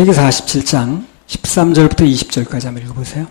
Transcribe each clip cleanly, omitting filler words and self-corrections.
레위기 47장 13절부터 20절까지 한번 읽어보세요.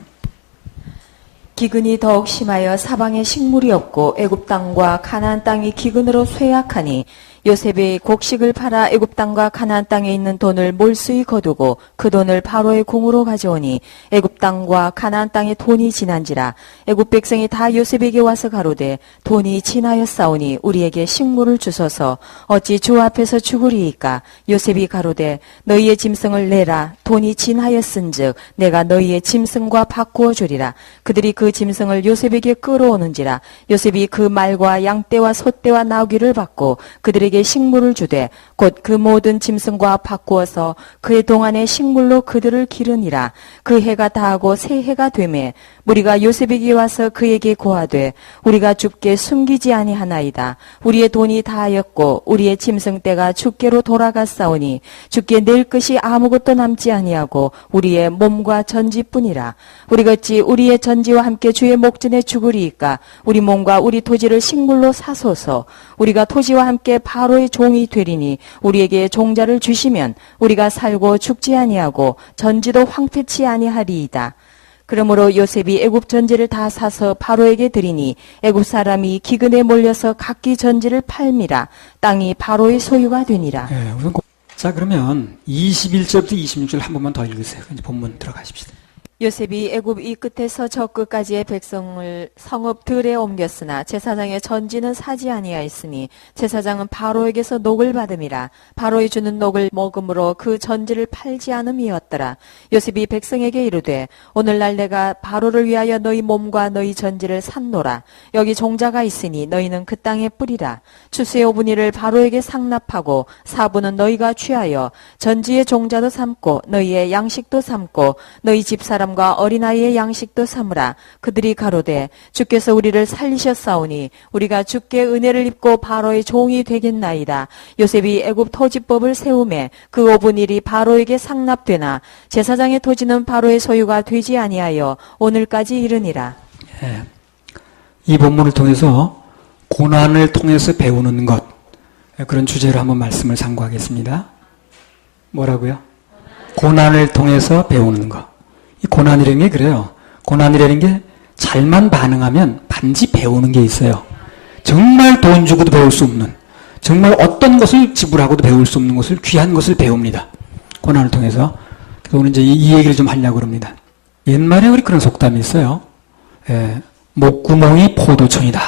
기근이 더욱 심하여 사방에 식물이 없고 애굽 땅과 가나안 땅이 기근으로 쇠약하니 요셉이 곡식을 팔아 애굽 땅과 가나안 땅에 있는 돈을 몰수히 거두고 그 돈을 바로의 궁으로 가져오니 애굽 땅과 가나안 땅에 돈이 지난지라 애굽 백성이 다 요셉에게 와서 가로되 돈이 지나였사오니 우리에게 식물을 주소서 어찌 주 앞에서 죽으리이까. 요셉이 가로되 너희의 짐승을 내라. 돈이 지나였은즉 내가 너희의 짐승과 바꾸어 주리라. 그들이 그 짐승을 요셉에게 끌어오는지라. 요셉이 그 말과 양떼와 소떼와 나귀를 받고 그들에게 식물을 주되 곧 그 모든 짐승과 바꾸어서 그의 동안의 식물로 그들을 기르니라. 그 해가 다하고 새 해가 되매 우리가 요셉에게 와서 그에게 고하되 우리가 주께 숨기지 아니하나이다. 우리의 돈이 다하였고 우리의 짐승떼가 주께로 돌아갔사오니 주께 낼 것이 아무것도 남지 아니하고 우리의 몸과 전지뿐이라. 우리가 어찌 우리의 전지와 함께 주의 목전에 죽으리이까. 우리 몸과 우리 토지를 식물로 사소서. 우리가 토지와 함께 바로의 종이 되리니 우리에게 종자를 주시면 우리가 살고 죽지 아니하고 전지도 황폐치 아니하리이다. 그러므로 요셉이 애굽 전지를 다 사서 바로에게 드리니 애굽 사람이 기근에 몰려서 각기 전지를 팔미라. 땅이 바로의 소유가 되니라. 네, 자, 그러면 21절부터 26절 한 번만 더 읽으세요. 이제 본문 들어가십시다. 요셉이 애굽 이 끝에서 저 끝까지의 백성을 성읍 들에 옮겼으나 제사장의 전지는 사지 아니하였으니 제사장은 바로에게서 녹을 받음이라. 바로의 주는 녹을 먹음으로 그 전지를 팔지 않음이었더라. 요셉이 백성에게 이르되 오늘날 내가 바로를 위하여 너희 몸과 너희 전지를 샀노라. 여기 종자가 있으니 너희는 그 땅에 뿌리라. 추수의 5분의 1을 바로에게 상납하고 4분은 너희가 취하여 전지의 종자도 삼고 너희의 양식도 삼고 너희 집사람 과 어린아이의 양식도 삼으라. 그들이 가로되 주께서 우리를 살리셨사오니 우리가 주께 은혜를 입고 바로의 종이 되겠나이다. 요셉이 애굽 토지법을 세우매 그 5분의 1이 바로에게 상납되나 제사장의 토지는 바로의 소유가 되지 아니하여 오늘까지 이르니라. 네. 이 본문을 통해서 고난을 통해서 배우는 것, 그런 주제로 한번 말씀을 상고하겠습니다. 뭐라고요? 고난을 통해서 배우는 것. 이 고난이라는 게 그래요. 고난이라는 게 잘만 반응하면 반드시 배우는 게 있어요. 정말 돈 주고도 배울 수 없는, 정말 어떤 것을 지불하고도 배울 수 없는 것을, 귀한 것을 배웁니다. 고난을 통해서. 그래서 오늘 이제 이 얘기를 좀 하려고 합니다. 옛말에 우리 그런 속담이 있어요. 목구멍이 포도청이다.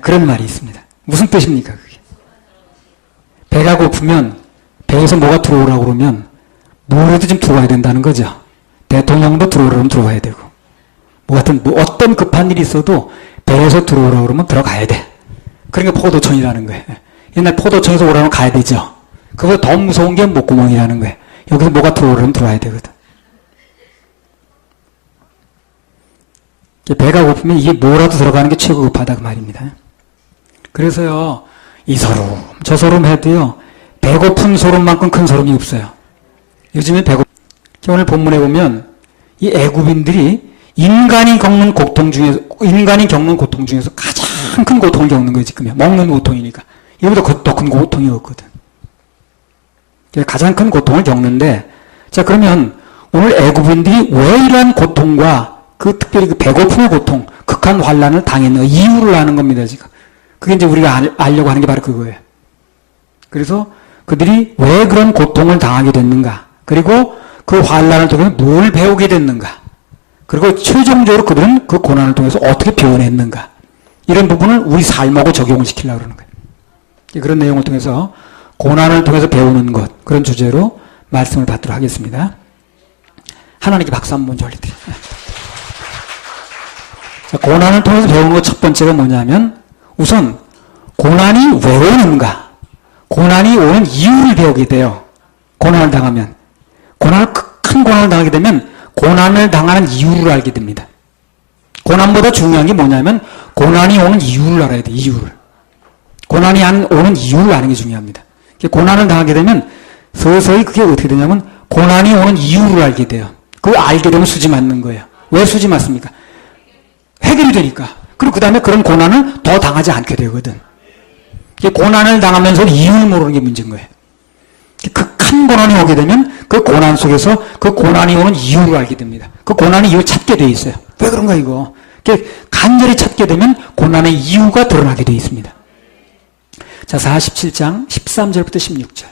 그런 말이 있습니다. 무슨 뜻입니까, 그게? 배가 고프면 배에서 뭐가 들어오라고 그러면 뭐라도 좀 들어와야 된다는 거죠. 대통령도 들어오려면 들어와야 되고, 어떤 급한 일이 있어도 배에서 들어오라고 그러면 들어가야 돼. 그러니까 포도청이라는 거예요. 옛날 포도청에서 오라면 가야 되죠. 그보다 더 무서운 게 목구멍이라는 거예요. 여기서 뭐가 들어오려면 들어와야 되거든. 배가 고프면 이게 뭐라도 들어가는 게 최고 급하다 그 말입니다. 그래서요, 이 소름, 저 소름 해도요, 배고픈 소름만큼 큰 소름이 없어요. 요즘에 오늘 본문에 보면 이 애굽인들이 인간이 겪는 고통 중에서 가장 큰 고통을 겪는 거예요. 지금 먹는 고통이니까. 이보다 더 큰 고통이 없거든. 가장 큰 고통을 겪는데, 자, 그러면 오늘 애굽인들이 왜 이러한 고통과 특별히 그 배고픔의 고통, 극한 환난을 당했는가, 이유를 아는 겁니다, 지금. 그게 이제 우리가 알려고 하는 게 바로 그거예요. 그래서 그들이 왜 그런 고통을 당하게 됐는가, 그리고 그 환난을 통해서 뭘 배우게 됐는가, 그리고 최종적으로 그들은 그 고난을 통해서 어떻게 배워냈는가, 이런 부분을 우리 삶하고 적용을 시키려고 그러는 거예요. 그런 내용을 통해서 고난을 통해서 배우는 것, 그런 주제로 말씀을 받도록 하겠습니다. 하나님께 박수 한번 먼저 올려드려요. 자, 고난을 통해서 배우는 것 첫 번째가 뭐냐면, 우선 고난이 왜 오는가, 고난이 오는 이유를 배우게 돼요. 고난을 당하면, 큰 고난을 당하게 되면 고난을 당하는 이유를 알게 됩니다. 고난보다 중요한 게 뭐냐면 고난이 오는 이유를 알아야 돼. 이유를. 고난이 오는 이유를 아는 게 중요합니다. 고난을 당하게 되면 서서히 그게 어떻게 되냐면 고난이 오는 이유를 알게 돼요. 그걸 알게 되면 수지 맞는 거예요. 왜 수지 맞습니까? 해결이 되니까. 그리고 그 다음에 그런 고난을 더 당하지 않게 되거든. 고난을 당하면서 이유를 모르는 게 문제인 거예요. 극한 고난이 오게 되면 그 고난 속에서 그 고난이 오는 이유를 알게 됩니다. 그 고난의 이유를 찾게 돼 있어요. 왜 그런가 이거. 간절히 찾게 되면 고난의 이유가 드러나게 돼 있습니다. 자, 47장 13절부터 16절.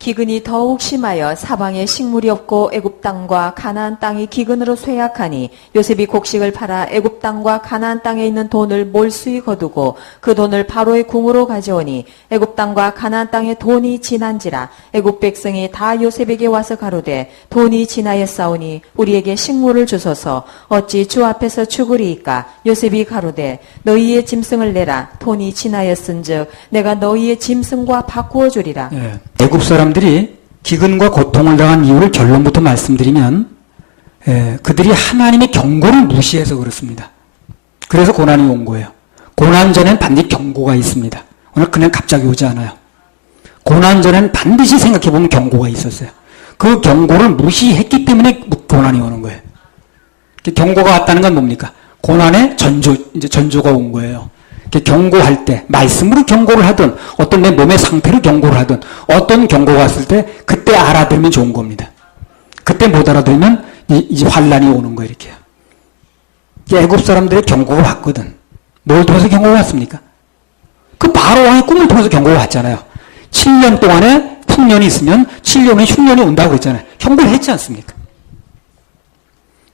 기근이 더욱 심하여 사방에 식물이 없고 애굽 땅과 가나안 땅이 기근으로 쇠약하니 요셉이 곡식을 팔아 애굽 땅과 가나안 땅에 있는 돈을 몰수히 거두고 그 돈을 바로의 궁으로 가져오니 애굽 땅과 가나안 땅에 돈이 지난지라 애굽 백성이 다 요셉에게 와서 가로되 돈이 지나였사오니 우리에게 식물을 주소서 어찌 주 앞에서 죽으리이까. 요셉이 가로되 너희의 짐승을 내라. 돈이 지나였은즉 내가 너희의 짐승과 바꾸어 주리라. 애굽 사람들이 기근과 고통을 당한 이유를 결론부터 말씀드리면 그들이 하나님의 경고를 무시해서 그렇습니다. 그래서 고난이 온 거예요. 고난 전엔 반드시 경고가 있습니다. 오늘 그냥 갑자기 오지 않아요. 고난 전엔 반드시 생각해보면 경고가 있었어요. 그 경고를 무시했기 때문에 고난이 오는 거예요. 경고가 왔다는 건 뭡니까? 고난의 전조가 온 거예요. 경고할 때, 말씀으로 경고를 하든, 어떤 내 몸의 상태로 경고를 하든, 어떤 경고가 왔을 때, 그때 알아들으면 좋은 겁니다. 그때 못 알아들으면, 이제 환란이 오는 거예요, 이렇게요. 애굽 사람들의 경고가 왔거든. 뭘 통해서 경고가 왔습니까? 그 바로왕의 꿈을 통해서 경고가 왔잖아요. 7년 동안에 풍년이 있으면 7년 후에 흉년이 온다고 했잖아요. 경고를 했지 않습니까?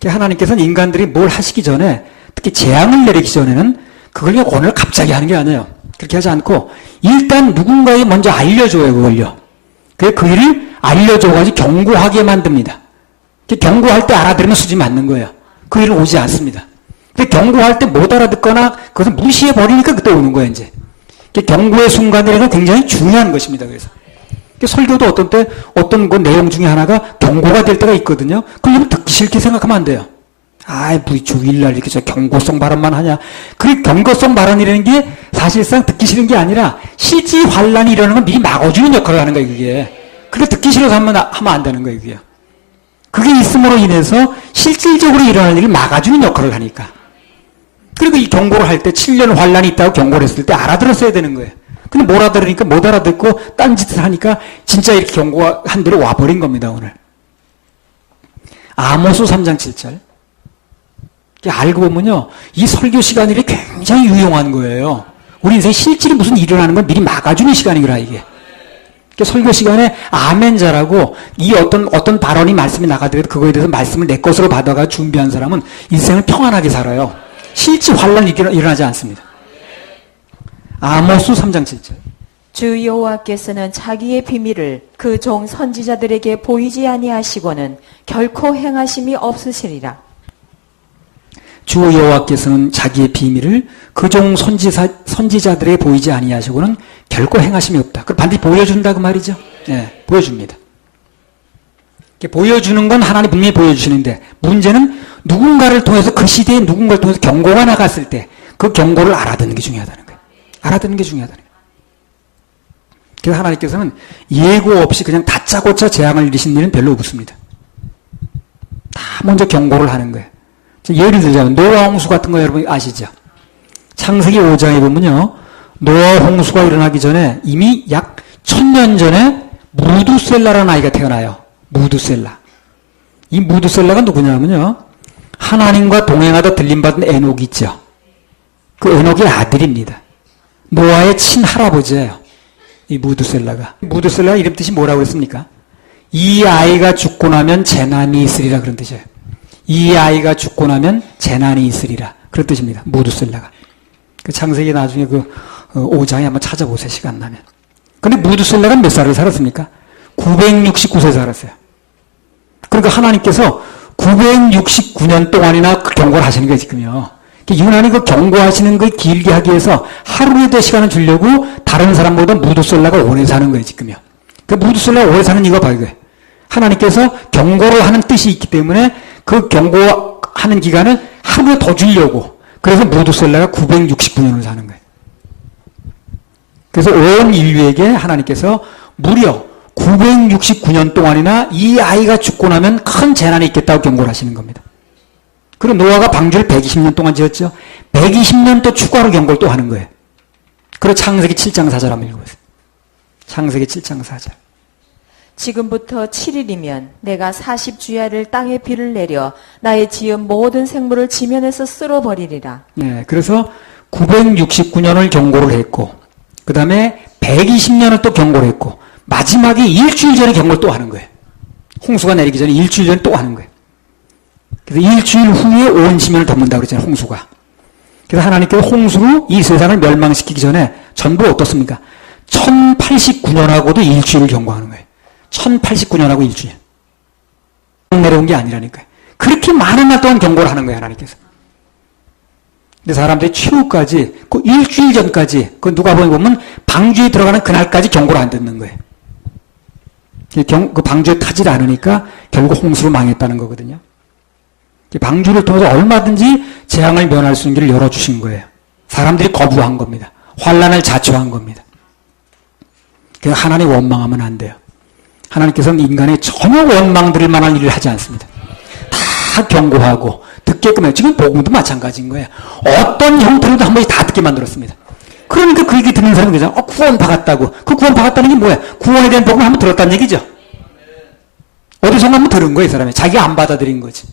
하나님께서는 인간들이 뭘 하시기 전에, 특히 재앙을 내리기 전에는 그걸 오늘 갑자기 하는 게 아니에요. 그렇게 하지 않고 일단 누군가에 먼저 알려줘요. 그걸요. 그 일을 알려줘가지고 경고하게 만듭니다. 경고할 때 알아들으면 수지 맞는 거예요. 그 일은 오지 않습니다. 근데 경고할 때 못 알아듣거나 그것을 무시해버리니까 그때 오는 거예요. 이제 경고의 순간이라는 건 굉장히 중요한 것입니다. 그래서 설교도 어떤 때 어떤 그 내용 중에 하나가 경고가 될 때가 있거든요. 그걸 듣기 싫게 생각하면 안 돼요. 아이, 뭐, 주일날 이렇게 저 경고성 발언만 하냐. 그 경고성 발언이라는 게 사실상 듣기 싫은 게 아니라 실제 환란이 일어나는 건 미리 막아주는 역할을 하는 거예요, 그게. 그게 듣기 싫어서 하면 안 되는 거예요, 그게. 그게 있음으로 인해서 실질적으로 일어날 일을 막아주는 역할을 하니까. 그리고 이 경고를 할 때 7년 환란이 있다고 경고를 했을 때 알아들었어야 되는 거예요. 근데 못 알아들으니까 못 알아듣고 딴짓을 하니까 진짜 이렇게 경고가 한 대로 와버린 겁니다, 오늘. 아모스 3장 7절. 알고 보면요, 이 설교 시간이 굉장히 유용한 거예요. 우리 인생에 실질이 무슨 일어나는 걸 미리 막아주는 시간이구나, 이게. 설교 시간에 아멘 잘하고, 이 어떤 발언이 말씀이 나가더라도 그거에 대해서 말씀을 내 것으로 받아가 준비한 사람은 인생을 평안하게 살아요. 실제 환란이 일어나지 않습니다. 아모스 3장 7절. 주 여호와께서는 자기의 비밀을 그 종 선지자들에게 보이지 아니하시고는 결코 행하심이 없으시리라. 주 여호와께서는 자기의 비밀을 그 종 선지자들에게 보이지 아니하시고는 결코 행하심이 없다. 그걸 반드시 보여준다 그 말이죠. 네, 보여줍니다. 보여주는 건 하나님 분명히 보여주시는데 문제는 누군가를 통해서 그 시대에 누군가를 통해서 경고가 나갔을 때 그 경고를 알아듣는 게 중요하다는 거예요. 알아듣는 게 중요하다는 거예요. 그래서 하나님께서는 예고 없이 그냥 다짜고짜 재앙을 일으키는 일은 별로 없습니다. 다 먼저 경고를 하는 거예요. 예를 들자면 노아 홍수 같은 거 여러분 아시죠? 창세기 5장에 보면요, 노아 홍수가 일어나기 전에 이미 약 1000년 전에 무두셀라라는 아이가 태어나요. 무두셀라. 이 무두셀라가 누구냐면요, 하나님과 동행하다 들림받은 에녹 있죠. 그 에녹의 아들입니다. 노아의 친할아버지예요. 이 무두셀라가. 무두셀라 이름 뜻이 뭐라고 했습니까? 이 아이가 죽고 나면 재난이 있으리라, 그런 뜻이에요. 이 아이가 죽고 나면 재난이 있으리라, 그런 뜻입니다. 무두셀라가. 그 창세기 나중에 그 5장에 한번 찾아보세요, 시간 나면. 근데 무두셀라가 몇 살을 살았습니까? 969세 살았어요. 그러니까 하나님께서 969년 동안이나 그 경고를 하시는 거예요, 지금요. 유난히 그 경고하시는 걸 길게 하기 위해서 하루에도 시간을 주려고 다른 사람보다 무두셀라가 오래 사는 거예요, 지금요. 그 무두셀라가 오래 사는 이유가 바로 이거예요. 하나님께서 경고를 하는 뜻이 있기 때문에 그 경고하는 기간을 하루에 더 주려고. 그래서 무두셀라가 969년을 사는 거예요. 그래서 온 인류에게 하나님께서 무려 969년 동안이나 이 아이가 죽고 나면 큰 재난이 있겠다고 경고를 하시는 겁니다. 그리고 노아가 방주를 120년 동안 지었죠. 120년 또 추가로 경고를 또 하는 거예요. 그리고 창세기 7장 4절 한번 읽어보세요. 창세기 7장 4절. 지금부터 7일이면 내가 40주야를 땅에 비를 내려 나의 지은 모든 생물을 지면에서 쓸어버리리라. 네, 그래서 969년을 경고를 했고, 그 다음에 120년을 또 경고를 했고, 마지막에 일주일 전에 경고를 또 하는 거예요. 홍수가 내리기 전에 일주일 전에 또 하는 거예요. 그래서 일주일 후에 온 지면을 덮는다고 그랬잖아요, 홍수가. 그래서 하나님께서 홍수로 이 세상을 멸망시키기 전에 전부 어떻습니까? 1089년하고도 일주일을 경고하는 거예요. 1089년하고 일주일. 내려온 게 아니라니까요. 그렇게 많은 날 동안 경고를 하는 거예요, 하나님께서. 근데 사람들이 최후까지, 그 일주일 전까지, 그 누가복음에 보면 방주에 들어가는 그날까지 경고를 안 듣는 거예요. 그 방주에 타질 않으니까 결국 홍수로 망했다는 거거든요. 방주를 통해서 얼마든지 재앙을 면할 수 있는 길을 열어주신 거예요. 사람들이 거부한 겁니다. 환난을 자초한 겁니다. 그래서 하나님 원망하면 안 돼요. 하나님께서는 인간의 전혀 원망들을 만한 일을 하지 않습니다. 다 경고하고 듣게끔 해요. 지금 복음도 마찬가지인 거예요. 어떤 형태로도 한 번씩 다 듣게 만들었습니다. 그러니까 그 얘기 듣는 사람이 그냥 구원 받았다고. 그 구원 받았다는 게 뭐야? 구원에 대한 복음을 한번 들었다는 얘기죠. 어디서 한번 들은 거예요, 이 사람이. 자기가 안 받아들인 거지.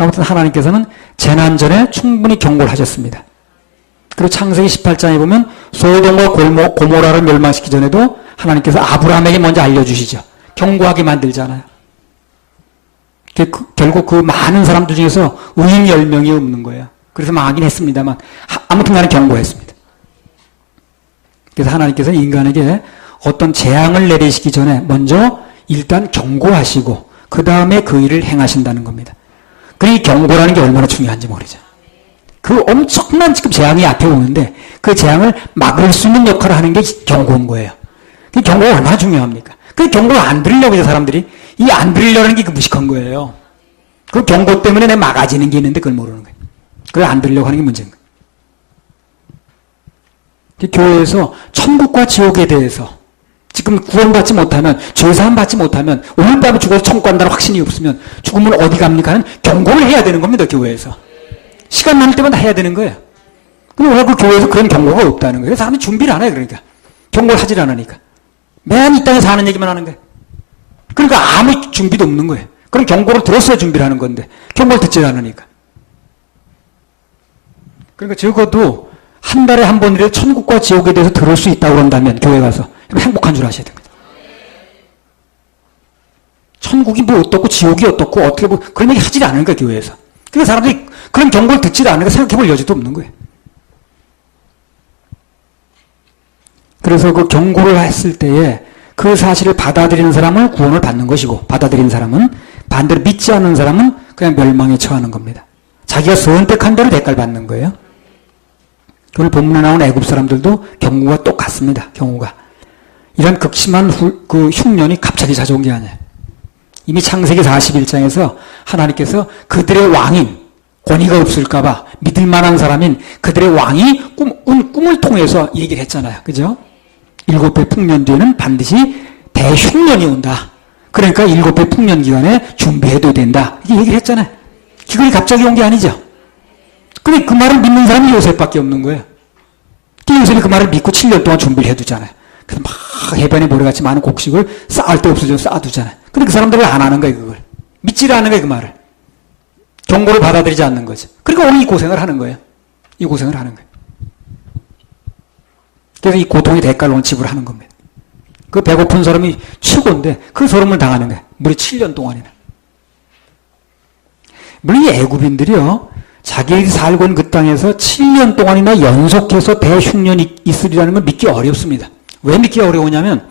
아무튼 하나님께서는 재난 전에 충분히 경고를 하셨습니다. 그리고 창세기 18장에 보면 소돔과 고모라를 멸망시키기 전에도 하나님께서 아브라함에게 먼저 알려주시죠. 경고하게 만들잖아요. 결국 그 많은 사람들 중에서 의인 10명이 없는 거예요. 그래서 망하긴 했습니다만 아무튼 간에 경고했습니다. 그래서 하나님께서는 인간에게 어떤 재앙을 내리시기 전에 먼저 일단 경고하시고 그 다음에 그 일을 행하신다는 겁니다. 그 경고라는 게 얼마나 중요한지 모르죠. 그 엄청난 지금 재앙이 앞에 오는데 그 재앙을 막을 수 있는 역할을 하는 게 경고인 거예요. 그 경고가 얼마나 중요합니까? 그 경고를 안 들으려고 해서 사람들이 이 안 들으려는 게 그 무식한 거예요. 그 경고 때문에 내 막아지는 게 있는데 그걸 모르는 거예요. 그걸 안 들으려고 하는 게 문제인 거예요. 교회에서 천국과 지옥에 대해서 지금 구원받지 못하면, 죄사함 받지 못하면, 오늘 밤에 죽어서 천국 간다는 확신이 없으면 죽으면 어디 갑니까 하는 경고를 해야 되는 겁니다, 교회에서. 시간 많을 때마다 해야 되는 거예요. 근데 왜 그 교회에서 그런 경고가 없다는 거예요. 사람이 준비를 안 해요, 그러니까. 경고를 하질 않으니까. 맨 이 땅에 사는 얘기만 하는 거예요. 그러니까 아무 준비도 없는 거예요. 그럼 경고를 들었어야 준비를 하는 건데, 경고를 듣지 않으니까. 그러니까 적어도 한 달에 한 번이라도 천국과 지옥에 대해서 들을 수 있다고 그런다면, 교회 가서. 행복한 줄 아셔야 됩니다. 천국이 뭐 어떻고 지옥이 어떻고 어떻게 뭐 그런 얘기 하지 않은 거예요, 교회에서. 그러니까 사람들이 그런 경고를 듣지 않으니까 생각해 볼 여지도 없는 거예요. 그래서 그 경고를 했을 때에 그 사실을 받아들이는 사람은 구원을 받는 것이고, 받아들이는 사람은, 반대로 믿지 않는 사람은 그냥 멸망에 처하는 겁니다. 자기가 선택한 대로 대가를 받는 거예요. 오늘 본문에 나온 애굽 사람들도 경고가 똑같습니다. 경고가. 이런 극심한 그 흉년이 갑자기 찾아온 게 아니에요. 이미 창세기 41장에서 하나님께서 그들의 왕인, 권위가 없을까봐 믿을 만한 사람인 그들의 왕이 꿈을 통해서 얘기를 했잖아요. 그죠? 7배 풍년 뒤에는 반드시 대흉년이 온다. 그러니까 7배 풍년 기간에 준비해둬야 된다. 이렇게 얘기를 했잖아요. 그게 갑자기 온 게 아니죠. 근데 그 말을 믿는 사람이 요셉밖에 없는 거예요. 요셉이 그 말을 믿고 7년 동안 준비를 해두잖아요. 그래서 막 해변에 모래같이 많은 곡식을 쌓을 데 없어져 쌓아두잖아요. 근데 그 사람들은 안 하는 거예요, 그걸. 믿지를 않는 거예요, 그 말을. 경고를 받아들이지 않는 거죠. 그러니까 오늘 이 고생을 하는 거예요. 이 고생을 하는 거예요. 그래서 이 고통의 대가를 오늘 지불하는 겁니다. 그 배고픈 사람이 최고인데 그 소름을 당하는 거예요. 무려 7년 동안이나. 물론 이 애굽인들이요, 자기들이 살고 있는 그 땅에서 7년 동안이나 연속해서 대흉년이 있으리라는 걸 믿기 어렵습니다. 왜 믿기 어려우냐면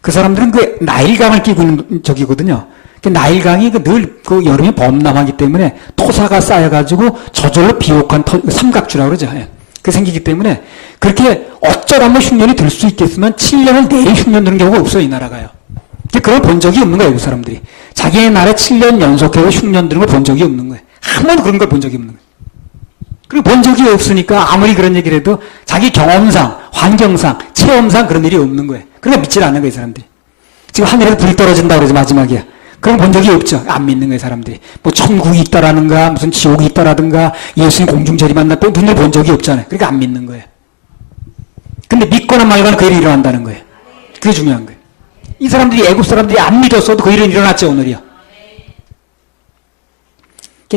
그 사람들은 그 나일강을 끼고 있는 적이거든요. 그 나일강이 늘 그 여름에 범람하기 때문에 토사가 쌓여가지고 저절로 비옥한 삼각주라고 그러죠. 그 생기기 때문에 그렇게 어쩌라면 흉년이 들 수 있겠으면 7년을 내일 흉년 드는 경우가 없어요, 이 나라가요. 그걸 본 적이 없는 거예요, 그 사람들이. 자기의 나라에 7년 연속해서 흉년 드는 걸 본 적이 없는 거예요. 한 번도 그런 걸 본 적이 없는 거예요. 그리고 본 적이 없으니까 아무리 그런 얘기를 해도 자기 경험상, 환경상, 체험상 그런 일이 없는 거예요. 그러니까 믿질 않는 거예요, 이 사람들이. 지금 하늘에서 불이 떨어진다고 그러죠, 마지막이야. 그런 본 적이 없죠. 안 믿는 거예요, 사람들이. 뭐 천국이 있다라는가, 무슨 지옥이 있다라든가, 예수님 공중절이 만났다, 눈을 본 적이 없잖아요. 그러니까 안 믿는 거예요. 근데 믿거나 말거나 그 일이 일어난다는 거예요. 그게 중요한 거예요. 이 사람들이 애굽 사람들이 안 믿었어도 그 일은 일어났죠, 오늘이요.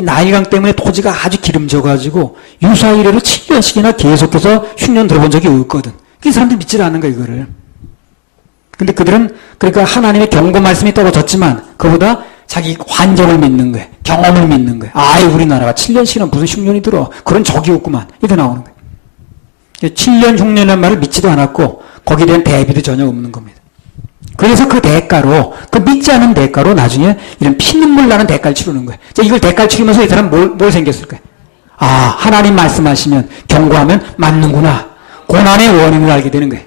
나일강 때문에 토지가 아주 기름져가지고 유사 이래로 7년씩이나 계속해서 흉년 들어본 적이 없거든. 이 사람들이 믿지 않는 거야, 이거를. 근데 그들은 그러니까 하나님의 경고 말씀이 떨어졌지만 그보다 자기 환경을 믿는 거예요. 경험을 믿는 거예요. 아이, 우리나라가 7년씩이나 무슨 흉년이 들어. 그런 적이 없구만. 이렇게 나오는 거예요. 7년 흉년이라는 말을 믿지도 않았고 거기에 대한 대비도 전혀 없는 겁니다. 그래서 그 대가로, 그 믿지 않은 대가로 나중에 이런 피눈물 나는 대가를 치르는 거예요. 자, 이걸 대가를 치르면서 이 사람 뭘 생겼을까요? 아, 하나님 말씀하시면, 경고하면 맞는구나. 고난의 원인을 알게 되는 거예요.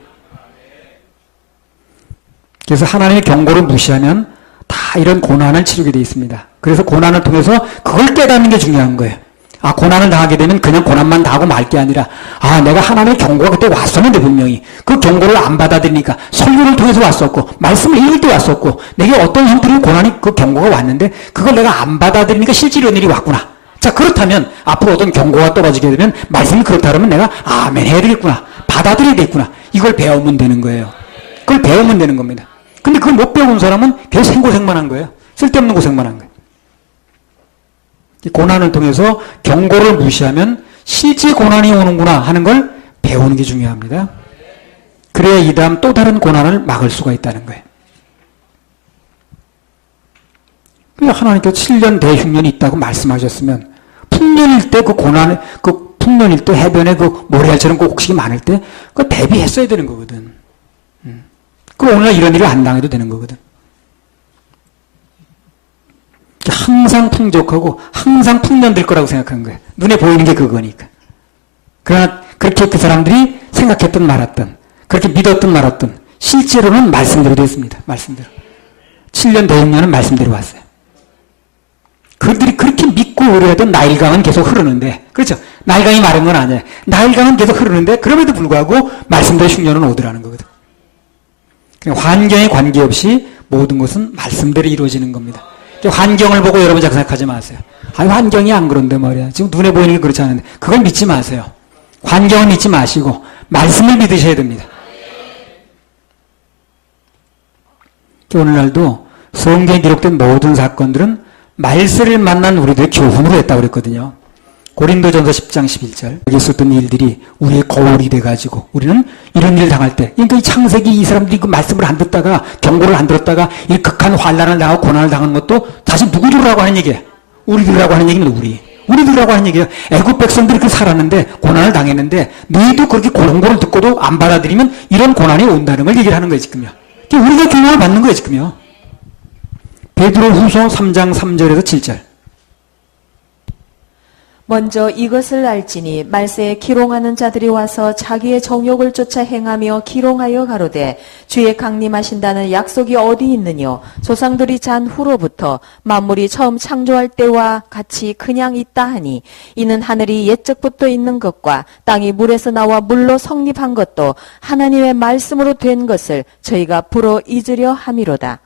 그래서 하나님의 경고를 무시하면 다 이런 고난을 치르게 되어 있습니다. 그래서 고난을 통해서 그걸 깨닫는 게 중요한 거예요. 아, 고난을 당하게 되면 그냥 고난만 당하고 말 게 아니라, 아, 내가 하나님의 경고가 그때 왔었는데 분명히 그 경고를 안 받아들이니까 설교를 통해서 왔었고 말씀을 읽을 때 왔었고 내게 어떤 형태의 고난이 그 경고가 왔는데 그걸 내가 안 받아들이니까 실제 이런 일이 왔구나. 자, 그렇다면 앞으로 어떤 경고가 떨어지게 되면 말씀이 그렇다 그러면 내가 아멘 해야 되겠구나. 받아들여야 되겠구나. 이걸 배우면 되는 거예요. 그걸 배우면 되는 겁니다. 근데 그걸 못 배운 사람은 계속 생고생만 한 거예요. 쓸데없는 고생만 한 거예요. 고난을 통해서 경고를 무시하면 실제 고난이 오는구나 하는 걸 배우는 게 중요합니다. 그래야 이 다음 또 다른 고난을 막을 수가 있다는 거예요. 하나님께서 7년 대흉년이 있다고 말씀하셨으면 풍년일 때 그 고난, 그 풍년일 때 해변에 그 모래알처럼 그 곡식이 많을 때 그거 대비했어야 되는 거거든. 그럼 오늘날 이런 일을 안 당해도 되는 거거든. 항상 풍족하고 항상 풍년될 거라고 생각한 거예요. 눈에 보이는 게 그거니까. 그러나 그렇게 그 사람들이 생각했던 말았던, 그렇게 믿었던 말았던 실제로는 말씀대로 됐습니다. 말씀대로. 7년 대흉년은 말씀대로 왔어요. 그들이 그렇게 믿고 의뢰하던 나일강은 계속 흐르는데, 그렇죠? 나일강이 마른 건 아니에요. 나일강은 계속 흐르는데 그럼에도 불구하고 말씀대로 흉년은 오더라는 거거든. 그러니까 환경에 관계없이 모든 것은 말씀대로 이루어지는 겁니다. 환경을 보고 여러분 생각하지 마세요. 아, 환경이 안 그런데 말이야. 지금 눈에 보이는 게 그렇지 않은데 그걸 믿지 마세요. 환경을 믿지 마시고 말씀을 믿으셔야 됩니다. 오늘날도 성경에 기록된 모든 사건들은 말세를 만난 우리들의 교훈으로 했다고 그랬거든요. 고린도전서 10장 11절 여기 있었던 일들이 우리의 거울이 돼가지고 우리는 이런 일을 당할 때, 그러니까 이 창세기 이 사람들이 그 말씀을 안 듣다가 경고를 안 들었다가 이 극한 환난을 당하고 고난을 당한 것도 다시 누구들이라고 하는 얘기예요. 우리들이라고 하는 얘기는 우리들이라고 하는 얘기예요. 애굽 백성들이 그렇게 살았는데 고난을 당했는데 너희도 그렇게 고난고를 듣고도 안 받아들이면 이런 고난이 온다는 걸 얘기를 하는 거예요, 지금요. 우리가 교훈을 받는 거예요, 지금요. 베드로후서 3장 3절에서 7절. 먼저 이것을 알지니 말세에 기롱하는 자들이 와서 자기의 정욕을 쫓아 행하며 기롱하여 가로되 주의 강림하신다는 약속이 어디 있느뇨. 조상들이 잔 후로부터 만물이 처음 창조할 때와 같이 그냥 있다 하니 이는 하늘이 옛적부터 있는 것과 땅이 물에서 나와 물로 성립한 것도 하나님의 말씀으로 된 것을 저희가 불어 잊으려 함이로다.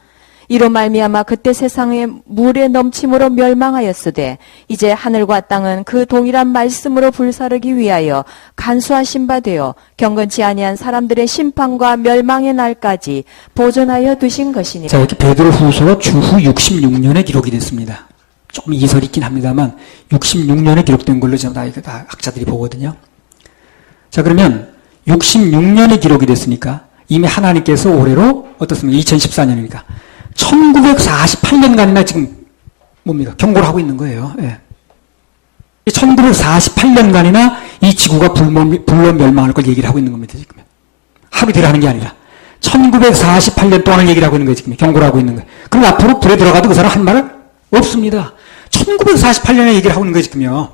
이로 말미암아 그때 세상에 물의 넘침으로 멸망하였으되 이제 하늘과 땅은 그 동일한 말씀으로 불사르기 위하여 간수하신 바 되어 경건치 아니한 사람들의 심판과 멸망의 날까지 보존하여 두신 것이니라. 자, 이렇게 베드로후서가 주후 66년에 기록이 됐습니다. 조금 이설이 있긴 합니다만 66년에 기록된 걸로 다 학자들이 보거든요. 자, 그러면 66년에 기록이 됐으니까 이미 하나님께서 올해로 어떻습니까? 2014년이니까 1948년간이나 지금 뭡니까? 경고를 하고 있는 거예요. 예. 1948년간이나 이 지구가 불로 멸망할 걸 얘기를 하고 있는 겁니다. 지금. 하루 뒤에 하는 게 아니라 1948년 동안을 얘기를 하고 있는 거예요. 지금 경고를 하고 있는 거예요. 그럼 앞으로 불에 들어가도 그 사람 한 말 없습니다. 1948년에 얘기를 하고 있는 거예요. 지금요.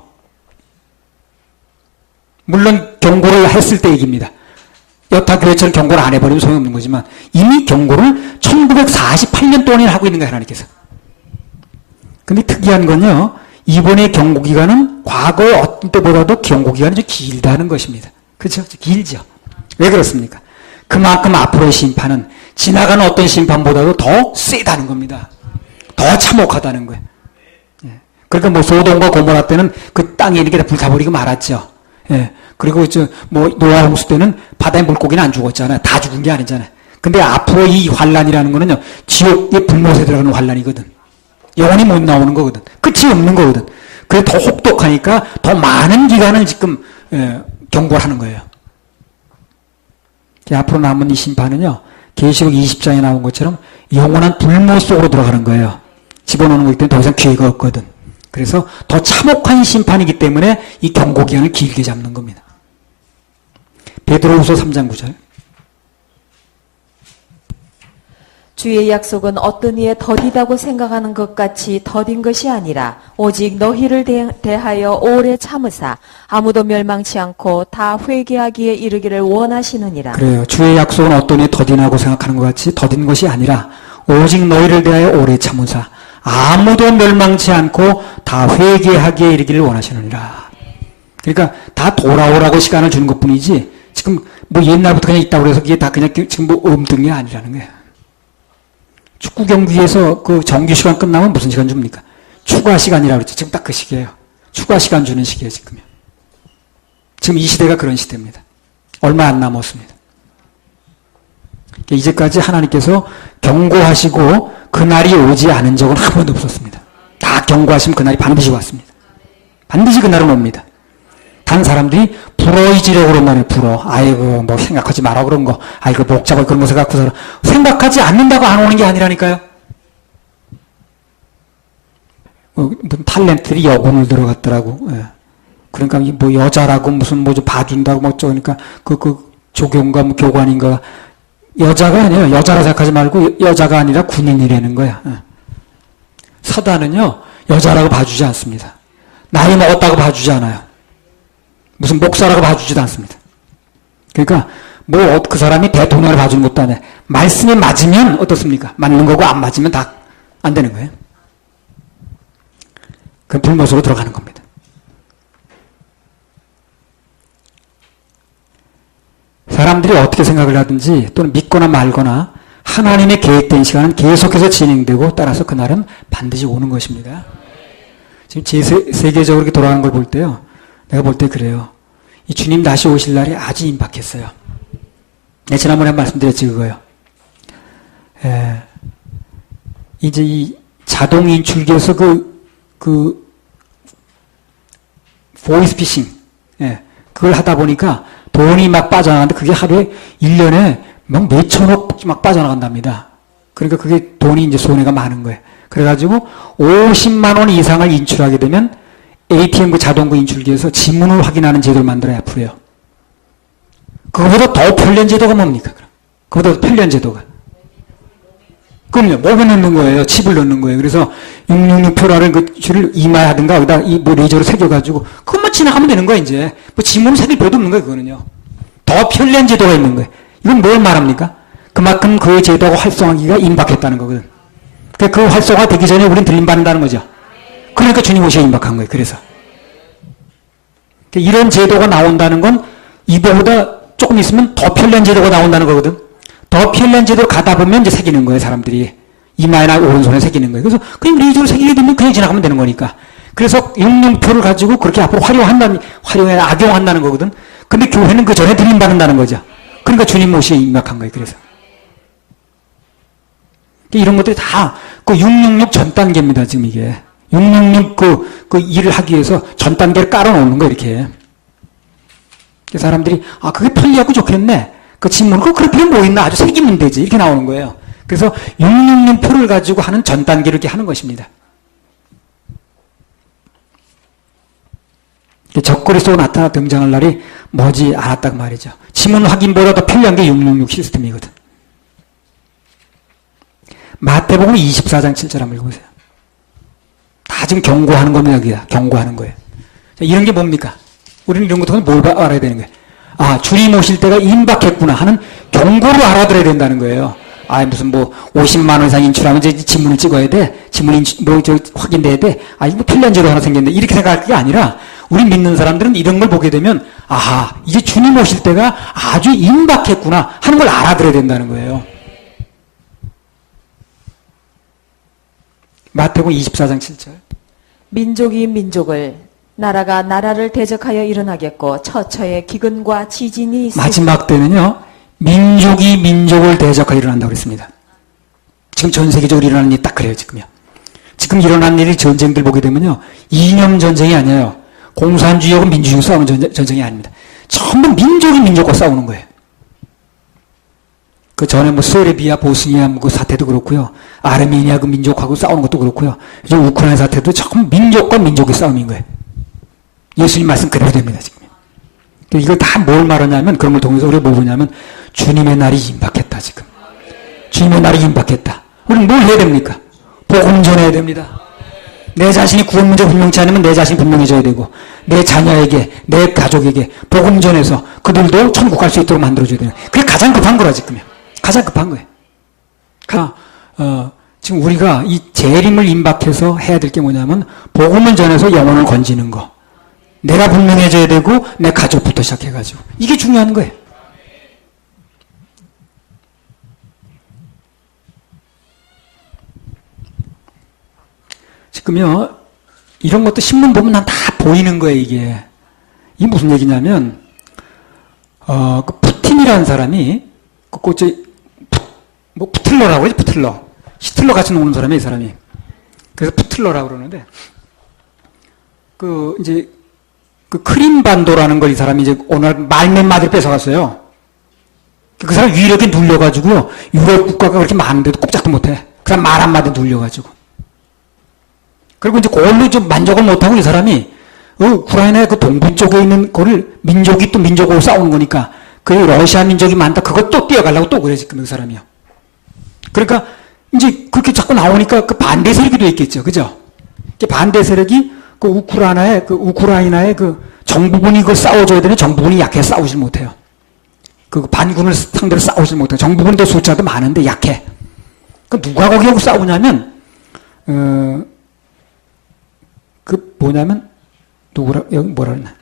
물론 경고를 했을 때 얘기입니다. 여타 교회처럼 경고를 안 해버리면 소용없는 거지만 이미 경고를 1948년 동안이나 하고 있는 거예요, 하나님께서. 근데 특이한 건요, 이번의 경고 기간은 과거의 어떤 때보다도 경고 기간이 좀 길다는 것입니다. 그렇죠? 길죠. 왜 그렇습니까? 그만큼 앞으로의 심판은 지나가는 어떤 심판보다도 더 세다는 겁니다. 더 참혹하다는 거예요. 그러니까 뭐 소돔과 고모라 때는 그 땅에 이렇게 다 불타버리고 말았죠. 예. 그리고 노아 홍수 때는 바다의 물고기는 안 죽었잖아요. 다 죽은 게 아니잖아요. 근데 앞으로 이 환란이라는 거는요, 지옥의 불못에 들어가는 환란이거든. 영원히 못 나오는 거거든. 끝이 없는 거거든. 그래 더 혹독하니까 더 많은 기간을 지금 경고를 하는 거예요. 앞으로 남은 이 심판은요, 계시록 20장에 나온 것처럼 영원한 불못 속으로 들어가는 거예요. 집어넣는 거기 때문에 더 이상 기회가 없거든. 그래서 더 참혹한 심판이기 때문에 이 경고 기간을 길게 잡는 겁니다. 베드로후서 3장 9절. 주의 약속은 어떤 이의 더디다고 생각하는 것 같이 더딘 것이 아니라 오직 너희를 대하여 오래 참으사 아무도 멸망치 않고 다 회개하기에 이르기를 원하시느니라. 그래요. 주의 약속은 어떤 이의 더디다고 생각하는 것 같이 더딘 것이 아니라 오직 너희를 대하여 오래 참으사 아무도 멸망치 않고 다 회개하기에 이르기를 원하시느니라. 그러니까 다 돌아오라고 시간을 주는 것뿐이지 지금 뭐 옛날부터 그냥 있다고 해서 그게 다 그냥 지금 뭐 엉뚱이 아니라는 거예요. 축구 경기에서 그 정규 시간 끝나면 무슨 시간 줍니까? 추가 시간이라고 그랬죠. 지금 딱 그 시기예요. 추가 시간 주는 시기예요, 지금요. 지금 이 시대가 그런 시대입니다. 얼마 안 남았습니다. 이제까지 하나님께서 경고하시고 그날이 오지 않은 적은 한 번도 없었습니다. 다 경고하시면 그날이 반드시 왔습니다. 반드시 그날은 옵니다. 단 사람들이 불어이지려고 그런다는 거예요. 불어. 아이고 뭐 생각하지 마라 그런 거. 아이고 복잡하게 그런 거 생각해서 생각하지 않는다고 안 오는 게 아니라니까요. 무슨 탤런트들이 여군을 들어갔더라고. 예. 그러니까 뭐 여자라고 무슨 뭐 좀 봐준다고 뭐 그러니까 그 조교인가 뭐 교관인가 여자가 아니에요. 여자라 생각하지 말고 여자가 아니라 군인이라는 거야. 예. 사단은요 여자라고 봐주지 않습니다. 나이 먹었다고 봐주지 않아요. 무슨 목사라고 봐주지도 않습니다. 그러니까 뭐 그 사람이 대통령을 봐주는 것도 아니에요. 말씀이 맞으면 어떻습니까? 맞는 거고 안 맞으면 다 안 되는 거예요. 그 불못으로 들어가는 겁니다. 사람들이 어떻게 생각을 하든지 또는 믿거나 말거나 하나님의 계획된 시간은 계속해서 진행되고 따라서 그날은 반드시 오는 것입니다. 지금 세계적으로 이렇게 돌아가는 걸 볼 때요. 내가 볼 때 그래요. 이 주님 다시 오실 날이 아주 임박했어요. 네, 지난번에 말씀드렸지 그거요. 이제 이 자동 인출기에서 그 보이스피싱, 그걸 하다 보니까 돈이 막 빠져나가는데 그게 하루에 1년에 막 몇천억 막 빠져나간답니다. 그러니까 그게 돈이 이제 손해가 많은 거예요. 그래가지고 50만 원 이상을 인출하게 되면 ATM 그 자동그 인출기에서 지문을 확인하는 제도를 만들어야 앞으로요. 그거보다 더 편리한 제도가 뭡니까? 그보다 더 편리한 제도가. 그럼요. 몸에 넣는 거예요. 칩을 넣는 거예요. 그래서 666표라는 그 줄을 이마에 하든가 여기다 뭐 레이저로 새겨가지고 그것만 지나가면 되는 거예요. 이제 뭐 지문을 새길 필요도 없는 거예요. 그거는요. 더 편리한 제도가 있는 거예요. 이건 뭘 말합니까? 그만큼 그 제도가 활성화기가 임박했다는 거거든. 그 활성화 되기 전에 우린 들림받는다는 거죠. 그러니까 주님 오시가 임박한 거예요. 그래서 이런 제도가 나온다는 건 이보다 조금 있으면 더 편리한 제도가 나온다는 거거든. 더 편리한 제도로 가다 보면 이제 새기는 거예요. 사람들이 이마에나 오른손에 새기는 거예요. 그래서 그냥 레이저로 새기게 되면 그냥 지나가면 되는 거니까. 그래서 육룡표를 가지고 그렇게 앞으로 악용한다는 거거든. 근데 교회는 그 전에 들림받는다는 거죠. 그러니까 주님 오시에 임박한 거예요. 그래서 이런 것들이 다 그 666 전 단계입니다. 지금 이게 666 그 일을 하기 위해서 전 단계를 깔아놓는 거 이렇게. 사람들이 그게 편리하고 좋겠네. 그 질문을 그렇게 뭐 있나 아주 새기면 되지 이렇게 나오는 거예요. 그래서 666 표를 가지고 하는 전 단계를 이렇게 하는 것입니다. 적그리스도 나타나 등장할 날이 머지 않았다고 말이죠. 지문 확인보다 더 편리한 게 666 시스템이거든. 마태복음 24장 7절 한번 읽어보세요. 다 지금 경고하는 겁니다. 여기다 경고하는 거예요. 자, 이런 게 뭡니까? 우리는 이런 것도 뭘 알아야 되는 거예요? 주님 오실 때가 임박했구나 하는 경고를 알아들어야 된다는 거예요. 무슨 뭐 50만 원 이상 인출하면 이제 지문을 찍어야 돼. 지문 확인돼야 돼. 이거 편리한 제도 하나 생겼네. 이렇게 생각할 게 아니라 우리 믿는 사람들은 이런 걸 보게 되면 이제 주님 오실 때가 아주 임박했구나 하는 걸 알아들어야 된다는 거예요. 마태복음 24장 7절. 민족이 민족을 나라가 나라를 대적하여 일어나겠고 처처에 기근과 지진이 있으리라. 마지막 때는요. 민족이 민족을 대적하여 일어난다고 그랬습니다. 지금 전 세계적으로 일어나는 일이 딱 그래요, 지금요. 지금 일어난 일이 전쟁들 보게 되면요. 이념 전쟁이 아니에요. 공산주의하고 민주주의 싸우는 전쟁이 아닙니다. 전부 민족이 민족과 싸우는 거예요. 그 전에 뭐 세르비아, 보스니아 그 사태도 그렇고요. 아르메니아 그 민족하고 싸우는 것도 그렇고요. 이제 우크라이나 사태도 전부 민족과 민족의 싸움인 거예요. 예수님 말씀 그대로 됩니다, 지금. 이걸 다 뭘 말하냐면, 그런 걸 통해서 우리가 뭐 보냐면, 주님의 날이 임박했다, 지금. 주님의 날이 임박했다. 우리는 뭘 해야 됩니까? 복음 전해야 됩니다. 내 자신이 구원 문제 분명치 않으면 내 자신이 분명해져야 되고, 내 자녀에게, 내 가족에게 복음 전해서 그들도 천국 갈 수 있도록 만들어줘야 되는. 그게 가장 급한 거라, 지금요. 가장 급한 거예요. 지금 우리가 이 재림을 임박해서 해야 될 게 뭐냐면, 복음을 전해서 영혼을 건지는 거. 내가 분명해져야 되고, 내 가족부터 시작해가지고. 이게 중요한 거예요. 지금요, 이런 것도 신문 보면 난 다 보이는 거예요, 이게. 이게 무슨 얘기냐면, 그 푸틴이라는 사람이, 푸틀러라고 그러지, 푸틀러. 히틀러 같이 노는 사람이에요, 이 사람이. 그래서 푸틀러라고 그러는데, 그 크림반도라는 걸 이 사람이 이제 오늘 말몇 마디를 뺏어갔어요. 그 사람 위력에 눌려가지고요, 유럽 국가가 그렇게 많은데도 꼼짝도 못해. 그 사람 말 한마디 눌려가지고. 그리고 이제 그걸로 좀 만족을 못하고 이 사람이 우크라이나의 그 동부 쪽에 있는 거를 민족이 또 민족으로 싸우는 거니까 그 러시아 민족이 많다. 그것도 뛰어가려고 또 그래 지금 그 사람이요. 그러니까 이제 그렇게 자꾸 나오니까 그 반대 세력이 또 있겠죠. 그죠? 반대 세력이 그 우크라이나의 그 정부군이 그걸 싸워줘야 되는 정부군이 약해서 싸우질 못해요. 그 반군을 상대로 싸우질 못해요. 정부군도 숫자도 많은데 약해. 그 누가 거기하고 싸우냐면 여기 뭐라 그러나.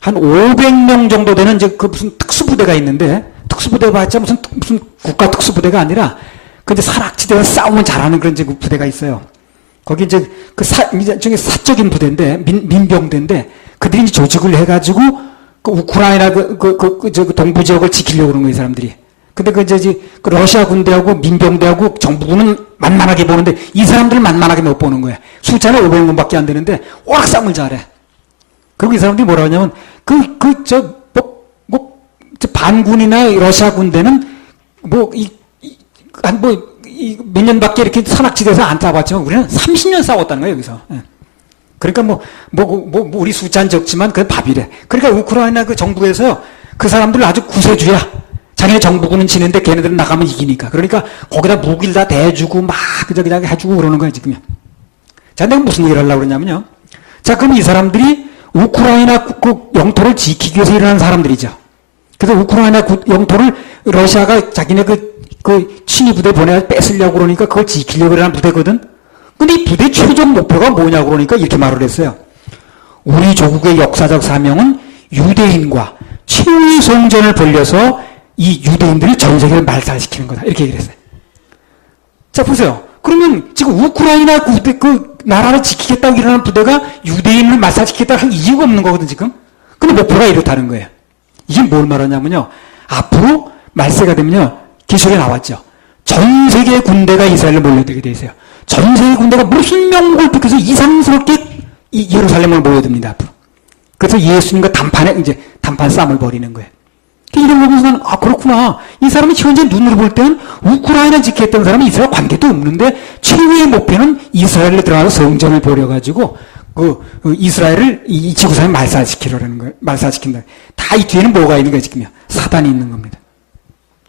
한 500명 정도 되는 이제 그 무슨 특수부대가 있는데, 특수부대 봤자 무슨 국가 특수부대가 아니라, 그 이제 사락지대에서 싸우면 잘하는 그런 이제 그 부대가 있어요. 거기 이제 일종의 사적인 부대인데, 민병대인데, 그들이 이제 조직을 해가지고, 그 우크라이나 그 동부 지역을 지키려고 그러는 거예요, 이 사람들이. 근데 그 러시아 군대하고 민병대하고 정부군은 만만하게 보는데 이 사람들은 만만하게 못 보는 거야. 숫자는 500명밖에 안 되는데 워낙 싸움을 잘해. 그리고 이 사람들이 뭐라 하냐면 반군이나 러시아 군대는 몇 년밖에 이렇게 산악지대에서 안 싸웠지만 우리는 30년 싸웠다는 거예요, 여기서. 그러니까 우리 숫자는 적지만 그건 밥이래. 그러니까 우크라이나 그 정부에서 그 사람들 아주 구세주야. 자기네 정부군은 지는데 걔네들은 나가면 이기니까. 그러니까 거기다 무기를 다 대주고 막 그저기저기 해주고 그러는 거예요, 지금요. 자, 내가 무슨 얘기를 하려고 그러냐면요. 자, 그럼 이 사람들이 우크라이나 그 영토를 지키기 위해서 일어난 사람들이죠. 그래서 우크라이나 영토를 러시아가 자기네 그 친위 부대 보내서 뺏으려고 그러니까 그걸 지키려고 하는 부대거든. 근데 이 부대 최종 목표가 뭐냐고 그러니까 이렇게 말을 했어요. 우리 조국의 역사적 사명은 유대인과 최후의 성전을 벌려서 이 유대인들이 전 세계를 말살시키는 거다. 이렇게 얘기를 했어요. 자, 보세요. 그러면 지금 우크라이나 그 나라를 지키겠다고 일어나는 부대가 유대인을 말살시키겠다고 할 이유가 없는 거거든, 지금. 근데 목표가 이렇다는 거예요. 이게 뭘 말하냐면요. 앞으로 말세가 되면요. 기술에 나왔죠. 전 세계의 군대가 이스라엘을 몰려들게 돼 있어요. 전 세계 군대가 무슨 명목을 픽해서 이상스럽게 이 예루살렘을 몰려듭니다, 앞으로. 그래서 예수님과 단판 싸움을 벌이는 거예요. 이런 거 보면서 그렇구나. 이 사람이 현재 눈으로 볼 때는 우크라이나 지키겠다는 사람은 이스라엘 관계도 없는데 최후의 목표는 이스라엘에 들어가서 성전을 버려가지고 이스라엘을 이 지구상에 말살시키려는 거예요. 말살시킨다. 다 이 뒤에는 뭐가 있는 거예요, 지금요? 사단이 있는 겁니다.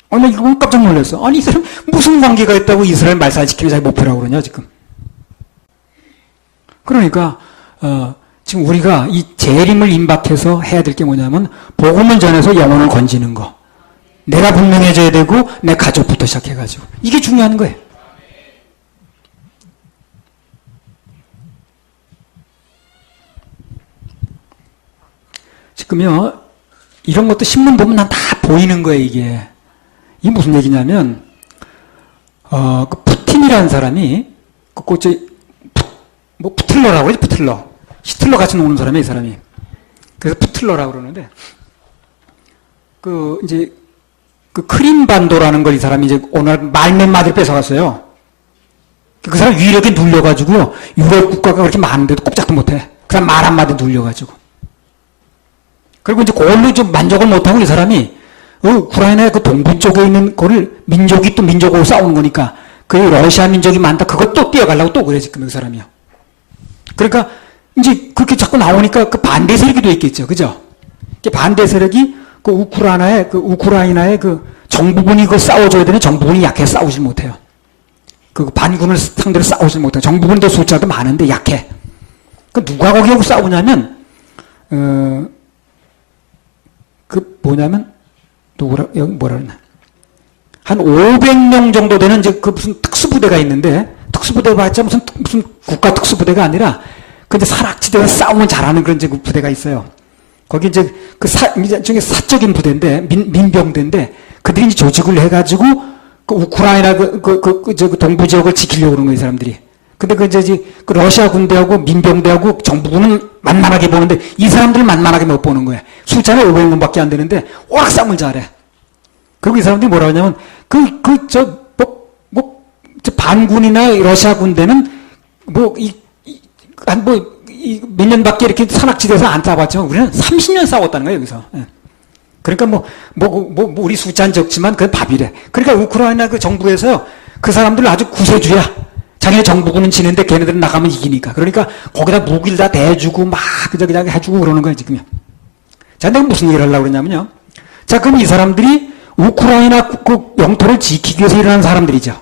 나 이거 깜짝 놀랐어. 아니, 이 사람 무슨 관계가 있다고 이스라엘 말살시키는 자기 목표라고 그러냐, 지금. 그러니까, 지금 우리가 이 재림을 임박해서 해야 될 게 뭐냐면 복음을 전해서 영혼을 건지는 거. 내가 분명해져야 되고 내 가족부터 시작해가지고. 이게 중요한 거예요. 지금요, 이런 것도 신문 보면 난 다 보이는 거예요, 이게. 이게 무슨 얘기냐면, 그 푸틴이라는 사람이, 푸틀러라고 그러지, 푸틀러. 히틀러 같이 노는 사람이에요, 이 사람이. 그래서 푸틀러라고 그러는데, 그 크림반도라는 걸 이 사람이 이제 오늘 말 몇 마디를 뺏어갔어요. 그 사람 위력에 눌려가지고요. 유럽 국가가 그렇게 많은데도 꼼짝도 못해. 그 사람 말 한마디 눌려가지고. 그리고 이제 그걸로 좀 만족을 못하고 이 사람이 우크라이나의 그 동부 쪽에 있는 거를 민족이 또 민족으로 싸우는 거니까 그 러시아 민족이 많다. 그것도 뛰어가려고 또 그래 지금 그 사람이요. 그러니까 이제 그렇게 자꾸 나오니까 그 반대 세력이 또 있겠죠. 그죠? 반대 세력이 그 우크라이나의 그 정부군이 그 싸워줘야 되는 정부군이 약해서 싸우질 못해요. 그 반군을 상대로 싸우질 못해요. 정부군도 숫자도 많은데 약해. 그 누가 거기하고 싸우냐면, 여기 뭐라 그러나. 한 500명 정도 되는 이제 그 무슨 특수부대가 있는데, 특수부대 봤자 무슨 국가 특수부대가 아니라, 근데 산악지대가 싸우면 잘하는 그런 이제 그 부대가 있어요. 거기 이제 저게 사적인 부대인데, 민병대인데, 그들이 이제 조직을 해가지고, 그 우크라이나 그 동부 지역을 지키려고 그러는 거예요, 이 사람들이. 근데 그 러시아 군대하고 민병대하고 정부군은 만만하게 보는데, 이 사람들은 만만하게 못 보는 거예요. 숫자는 500명밖에 안 되는데, 워낙 싸움을 잘해. 그리고 이 사람들이 뭐라 하냐면, 반군이나 러시아 군대는, 몇 년밖에 이렇게 산악지대에서 안 싸워봤지만, 우리는 30년 싸웠다는 거예요, 여기서. 예. 그러니까 우리 숫자는 적지만 그건 밥이래. 그러니까 우크라이나 그 정부에서 그 사람들 아주 구세주야. 자기네 정부군은 지는데 걔네들은 나가면 이기니까. 그러니까 거기다 무기를 다 대주고 막 그냥 해주고 그러는 거예요, 지금요. 자, 내가 무슨 얘기를 하려고 그러냐면요. 자, 그럼 이 사람들이 우크라이나 그 영토를 지키기 위해서 일어나는 사람들이죠.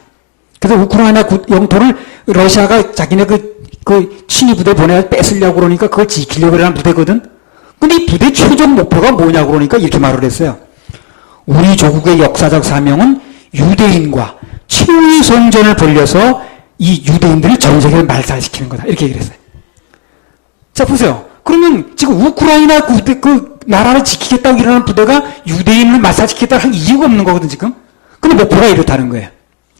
그래서 우크라이나 영토를 러시아가 자기네 그 친위부대 보내서 뺏으려고 그러니까 그걸 지키려고 하는 부대거든. 근데 이 부대 최종 목표가 뭐냐고 그러니까 이렇게 말을 했어요. 우리 조국의 역사적 사명은 유대인과 최후의 성전을 벌려서 이 유대인들을 전 세계를 말살시키는 거다. 이렇게 얘기를 했어요. 자, 보세요. 그러면 지금 우크라이나 그 나라를 지키겠다고 일어나는 부대가 유대인을 말살시키겠다고 할 이유가 없는 거거든, 지금. 근데 목표가 이렇다는 거예요.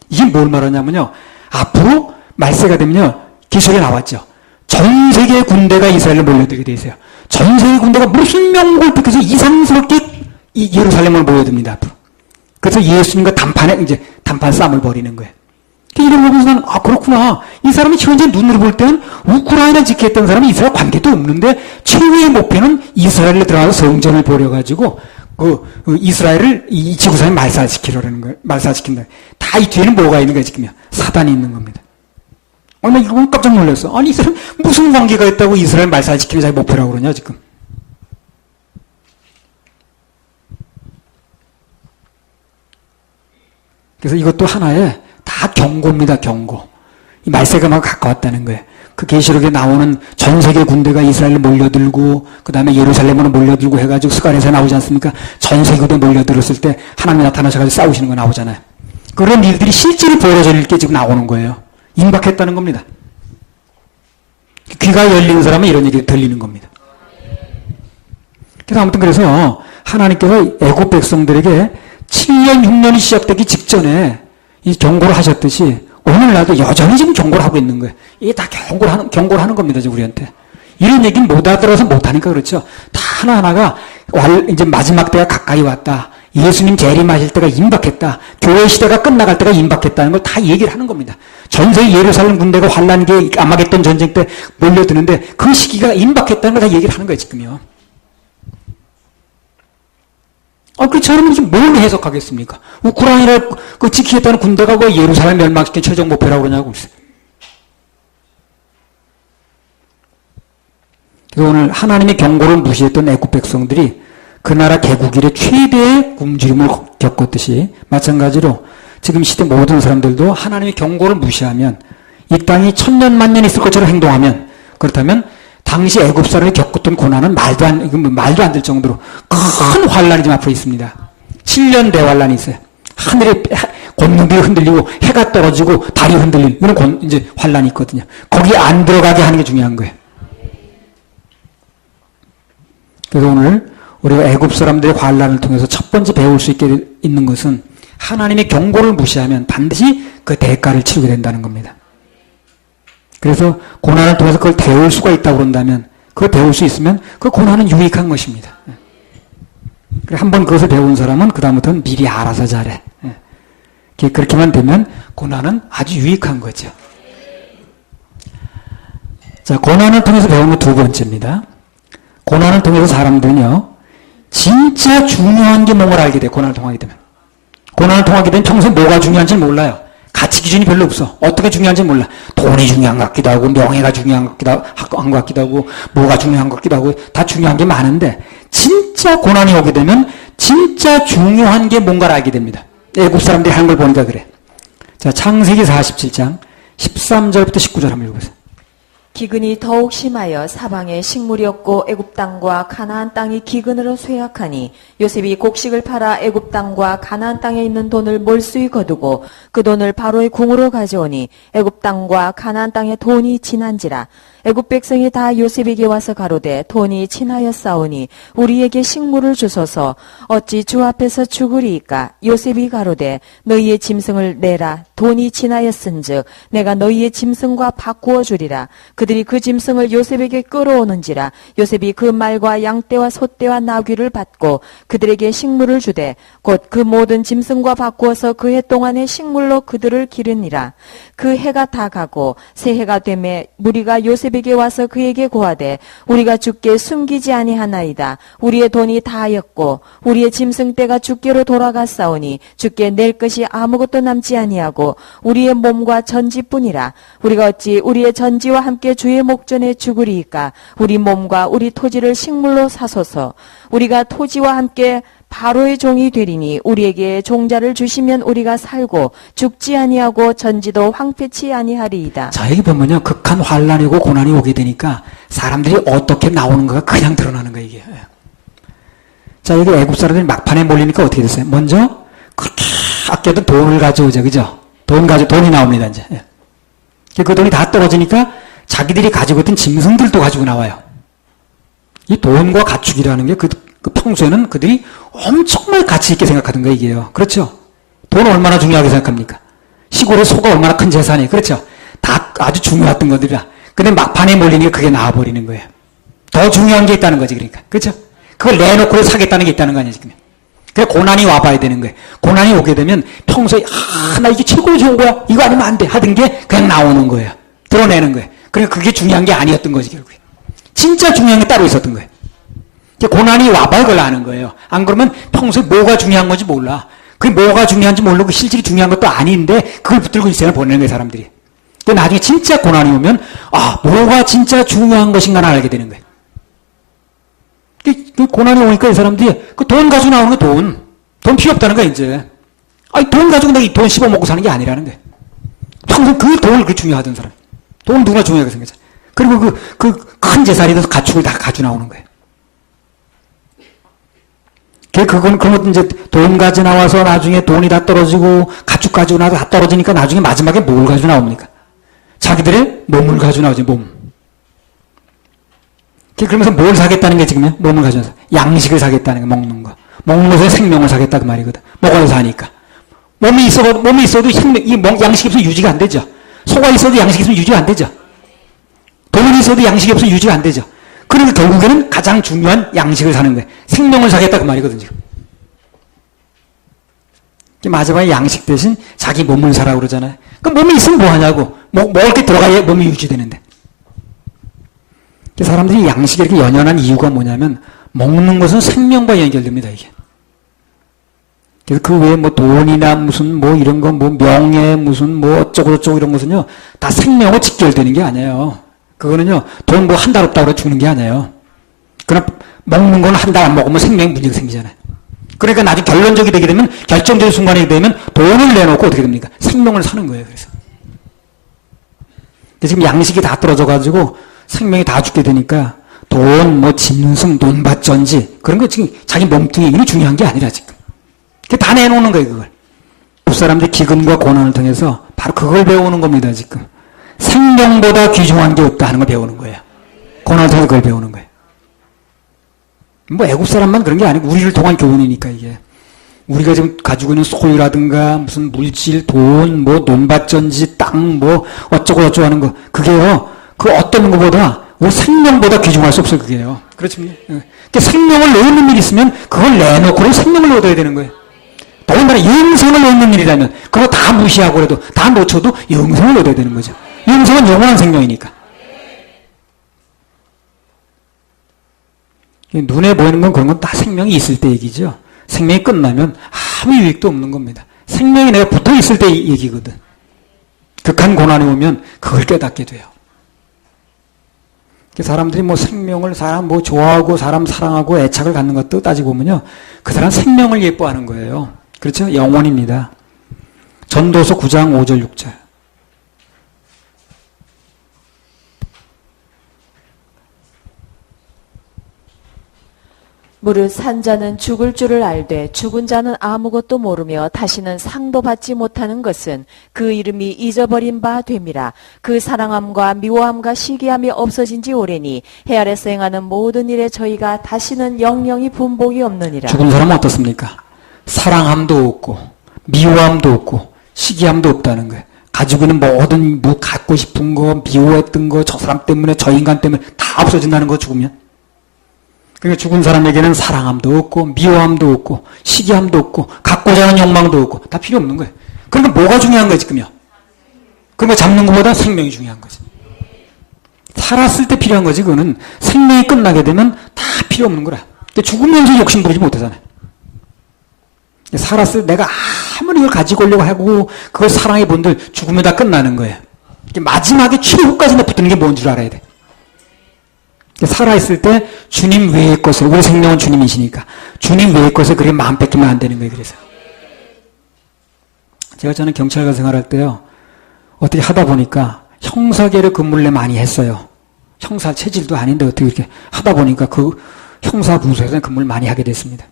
이게 뭘 말하냐면요. 앞으로 말세가 되면요. 기술에 나왔죠. 전 세계 군대가 이스라엘을 몰려들게 돼 있어요. 전 세계 군대가 무슨 명목을 픽해서 이상스럽게 이 예루살렘을 몰려듭니다, 앞으로. 그래서 예수님과 단판 싸움을 벌이는 거예요. 이런 거 보면서 나는, 그렇구나. 이 사람이 현재 눈으로 볼 때는 우크라이나 지키겠다는 사람이 이스라엘 관계도 없는데, 최후의 목표는 이스라엘에 들어가서 성전을 벌여가지고, 이스라엘을 이 지구상에 말살시키려는 거예요. 말살시킨다. 다 이 뒤에는 뭐가 있는 거예요, 지금요? 사단이 있는 겁니다. 나 이거 깜짝 놀랐어. 아니, 이 사람 무슨 관계가 있다고 이스라엘 말살시키는 자기 목표라고 그러냐, 지금. 그래서 이것도 하나의 다 경고입니다, 경고. 이 말세가 막 가까웠다는 거예요. 그 계시록에 나오는 전 세계 군대가 이스라엘에 몰려들고, 그 다음에 예루살렘으로 몰려들고 해가지고 스가랴에서 나오지 않습니까? 전 세계 군대 몰려들었을 때 하나님이 나타나셔가지고 싸우시는 거 나오잖아요. 그런 일들이 실제로 벌어질 게 지금 나오는 거예요. 임박했다는 겁니다. 귀가 열리는 사람은 이런 얘기 들리는 겁니다. 그래서 아무튼 그래서 하나님께서 애국 백성들에게 7년, 6년이 시작되기 직전에 이 경고를 하셨듯이 오늘날도 여전히 지금 경고를 하고 있는 거예요. 이게 다 경고를 하는 겁니다, 지금 우리한테. 이런 얘기는 못 알아들어서 못하니까 그렇죠. 다 하나하나가 이제 마지막 때가 가까이 왔다. 예수님 재림하실 때가 임박했다. 교회 시대가 끝나갈 때가 임박했다는 걸 다 얘기를 하는 겁니다. 전세 예루살렘 군대가 환란기에 아마겟돈 전쟁 때 몰려드는데 그 시기가 임박했다는 걸 다 얘기를 하는 거예요, 지금요. 그처럼 지금 뭘 해석하겠습니까? 우크라이나를 지키겠다는 군대가 왜 예루살렘 멸망시킨 최종 목표라고 그러냐고. 그래서 오늘 하나님의 경고를 무시했던 애국 백성들이 그 나라 개국 이래 최대의 굶주림을 겪었듯이 마찬가지로 지금 시대 모든 사람들도 하나님의 경고를 무시하면 이 땅이 천년 만년 있을 것처럼 행동하면 그렇다면 당시 애굽 사람이 겪었던 고난은 말도 안 될 정도로 큰 환란이 지금 앞으로 있습니다. 7년 대환란이 있어요. 하늘에 권능들이 흔들리고 해가 떨어지고 달이 흔들리는 이런 이제 환란이 있거든요. 거기에 안 들어가게 하는 게 중요한 거예요. 그래서 오늘 우리가 애굽 사람들의 환란을 통해서 첫 번째 배울 수 있게 있는 것은 하나님의 경고를 무시하면 반드시 그 대가를 치르게 된다는 겁니다. 그래서 고난을 통해서 그걸 배울 수가 있다고 그런다면 그걸 배울 수 있으면 그 고난은 유익한 것입니다. 그래, 한번 그것을 배운 사람은 그다음부터는 미리 알아서 잘해. 예. 그렇게만 되면 고난은 아주 유익한 거죠. 자, 고난을 통해서 배우는 거 두 번째입니다. 고난을 통해서 사람들은요, 진짜 중요한 게 뭔가를 알게 돼요. 고난을 통하게 되면. 고난을 통하게 되면 평소에 뭐가 중요한지 몰라요. 가치 기준이 별로 없어. 어떻게 중요한지 몰라. 돈이 중요한 것 같기도 하고, 명예가 중요한 것 같기도 하고, 뭐가 중요한 것 같기도 하고, 다 중요한 게 많은데, 진짜 고난이 오게 되면, 진짜 중요한 게 뭔가를 알게 됩니다. 애국 사람들이 하는 걸 보니까 그래. 자, 창세기 47장, 13절부터 19절 한번 읽어보세요. 기근이 더욱 심하여 사방에 식물이 없고 애굽 땅과 가나안 땅이 기근으로 쇠약하니 요셉이 곡식을 팔아 애굽 땅과 가나안 땅에 있는 돈을 몰수히 거두고 그 돈을 바로의 궁으로 가져오니 애굽 땅과 가나안 땅에 돈이 진한지라. 애굽 백성이 다 요셉에게 와서 가로되 돈이 친하여 싸우니 우리에게 식물을 주소서. 어찌 주 앞에서 죽으리이까. 요셉이 가로되 너희의 짐승을 내라. 돈이 친하였은즉 내가 너희의 짐승과 바꾸어 주리라. 그들이 그 짐승을 요셉에게 끌어오는지라. 요셉이 그 말과 양떼와 소떼와 나귀를 받고 그들에게 식물을 주되 곧 그 모든 짐승과 바꾸어서 그 해 동안의 식물로 그들을 기르니라. 그 해가 다 가고 새 해가 되매 무리가 요셉에게 와서 그에게 고하되 우리가 주께 숨기지 아니하나이다. 우리의 돈이 다하였고 우리의 짐승 떼가 주께로 돌아갔사오니 주께 낼 것이 아무것도 남지 아니하고 우리의 몸과 전지뿐이라. 우리가 어찌 우리의 전지와 함께 주의 목전에 죽으리이까. 우리 몸과 우리 토지를 식물로 사소서. 우리가 토지와 함께 바로의 종이 되리니 우리에게 종자를 주시면 우리가 살고 죽지 아니하고 전지도 황폐치 아니하리이다. 자, 여기 보면요, 극한 환란이고 고난이 오게 되니까 사람들이 어떻게 나오는가가 그냥 드러나는 거예요, 이게. 자, 여기 애굽 사람들이 막판에 몰리니까 어떻게 됐어요? 먼저 그렇게 아껴둔 돈을 가져오죠, 그죠? 돈이 나옵니다, 이제. 그 돈이 다 떨어지니까 자기들이 가지고 있던 짐승들도 가지고 나와요. 이 돈과 가축이라는 게 그 평소에는 그들이 엄청나게 가치 있게 생각하던 거 이게요. 그렇죠? 돈 얼마나 중요하게 생각합니까? 시골의 소가 얼마나 큰 재산이에요. 그렇죠? 다 아주 중요했던 것들이라. 근데 막판에 몰리니까 그게 나와버리는 거예요. 더 중요한 게 있다는 거지, 그러니까. 그렇죠? 그걸 내놓고 사겠다는 게 있다는 거 아니에요, 지금. 그래, 고난이 와봐야 되는 거예요. 고난이 오게 되면 평소에, 나 이게 최고 좋은 거야. 이거 아니면 안 돼. 하던 게 그냥 나오는 거예요. 드러내는 거예요. 그러니까 그게 중요한 게 아니었던 거지, 결국에. 진짜 중요한 게 따로 있었던 거예요. 고난이 와봐야 그걸 아는 거예요. 안 그러면 평소에 뭐가 중요한 건지 몰라. 그게 뭐가 중요한지 모르고 실질이 중요한 것도 아닌데 그걸 붙들고 인생을 보내는 거예요, 사람들이. 근데 나중에 진짜 고난이 오면 뭐가 진짜 중요한 것인가를 알게 되는 거예요. 그 고난이 오니까 이 사람들이 그 돈 가지고 나오는 거 돈 필요 없다는 거야, 이제. 돈 가지고 내가 이 돈 씹어먹고 사는 게 아니라는 거예요. 평소 그 돈을 그 중요하던 사람. 돈 누구나 중요하게 생겼잖아. 그리고 그 큰 재산이 돼서 가축을 다 가지고 나오는 거예요. 그런 것도 이제 돈 가지고 나와서 나중에 돈이 다 떨어지고 가축 가지고 나서 다 떨어지니까 나중에 마지막에 뭘 가지고 나옵니까? 자기들의 몸을 가지고 나오지, 몸. 그러면서 뭘 사겠다는 게 지금요? 몸을 가지고 나서. 양식을 사겠다는 거, 먹는 거. 먹는 것에 생명을 사겠다 그 말이거든. 먹어야 사니까. 몸이 있어도 양식이 없으면 유지가 안 되죠. 소가 있어도 양식이 없으면 유지가 안 되죠. 돈이 있어도 양식이 없으면 유지가 안 되죠. 그러니까 결국에는 가장 중요한 양식을 사는 거예요. 생명을 사겠다 그 말이거든요, 지금. 마지막에 양식 대신 자기 몸을 사라고 그러잖아요. 그럼 몸이 있으면 뭐 하냐고. 먹을 게 들어가야 몸이 유지되는데. 사람들이 양식에 이렇게 연연한 이유가 뭐냐면 먹는 것은 생명과 연결됩니다, 이게. 그래서 그 외에 돈이나 무슨 이런 거 명예 무슨 어쩌고 이런 것은요 다 생명과 직결되는 게 아니에요. 그거는요 돈 한 달 없다고 죽는 게 아니에요. 그러나 먹는 건 한 달 안 먹으면 생명에 문제가 생기잖아요. 그러니까 나중에 결론적이 되게 되면 결정적인 순간이 되면 돈을 내놓고 어떻게 됩니까? 생명을 사는 거예요. 그래서 지금 양식이 다 떨어져가지고 생명이 다 죽게 되니까 돈, 짐승, 논밭전지 그런 거 지금 자기 몸뚱이 이게 중요한 게 아니라 지금 다 내놓는 거예요. 그걸 그 사람들이 기근과 고난을 통해서 바로 그걸 배우는 겁니다. 지금 생명보다 귀중한 게 없다 하는 걸 배우는 거예요. 고난을 통해서 그걸 배우는 거예요. 애국 사람만 그런 게 아니고 우리를 통한 교훈이니까 이게 우리가 지금 가지고 있는 소유라든가 무슨 물질, 돈, 논밭전지, 땅, 어쩌고 하는 거 그게요 그 어떤 것보다 우리 생명보다 귀중할 수 없어요, 그게요. 그렇습니까? 그러니까 생명을 내놓는 일이 있으면 그걸 내놓고 생명을 얻어야 되는 거예요. 더군다나 영생을 얻는 일이라면 그거 다 무시하고 그래도 다 놓쳐도 영생을 얻어야 되는 거죠. 영생은 영원한 생명이니까. 눈에 보이는 건 그런 건 다 생명이 있을 때 얘기죠. 생명이 끝나면 아무 유익도 없는 겁니다. 생명이 내가 붙어 있을 때 얘기거든. 극한 고난이 오면 그걸 깨닫게 돼요. 사람들이 뭐 생명을 사람 뭐 좋아하고 사람 사랑하고 애착을 갖는 것도 따지고 보면요. 그 사람 생명을 예뻐하는 거예요. 그렇죠? 영혼입니다. 전도서 9장 5절 6절. 무릇 산 자는 죽을 줄을 알되 죽은 자는 아무것도 모르며 다시는 상도 받지 못하는 것은 그 이름이 잊어버린 바 됨이라. 그 사랑함과 미워함과 시기함이 없어진 지 오래니 해 아래서 행하는 모든 일에 저희가 다시는 영영이 분복이 없느니라. 죽은 사람은 어떻습니까? 사랑함도 없고 미워함도 없고 시기함도 없다는 거예요. 가지고 있는 모든 뭐 갖고 싶은 거 미워했던 거 저 사람 때문에 저 인간 때문에 다 없어진다는 거 죽으면. 그러니까 죽은 사람에게는 사랑함도 없고 미워함도 없고 시기함도 없고 갖고자 하는 욕망도 없고 다 필요 없는 거예요. 그러니까 뭐가 중요한 거예요 지금요? 그러니까 잡는 것보다 생명이 중요한 거지. 살았을 때 필요한 거지. 그거는 생명이 끝나게 되면 다 필요 없는 거라. 근데 죽으면서 욕심 부리지 못하잖아요. 살았을 때 내가 아무리 이걸 가지고 오려고 하고 그걸 사랑해 본들 죽으면 다 끝나는 거예요. 마지막에 최후까지 붙는 게 뭔 줄 알아야 돼. 살아있을 때 주님 외의 것을, 우리 생명은 주님이시니까 주님 외의 것을 그렇게 마음 뺏기면 안 되는 거예요. 그래서 저는 경찰관 생활할 때요 어떻게 하다 보니까 형사계를 근무를 많이 했어요. 형사 체질도 아닌데 어떻게 이렇게 하다 보니까 그 형사부서에서 근무를 많이 하게 됐습니다.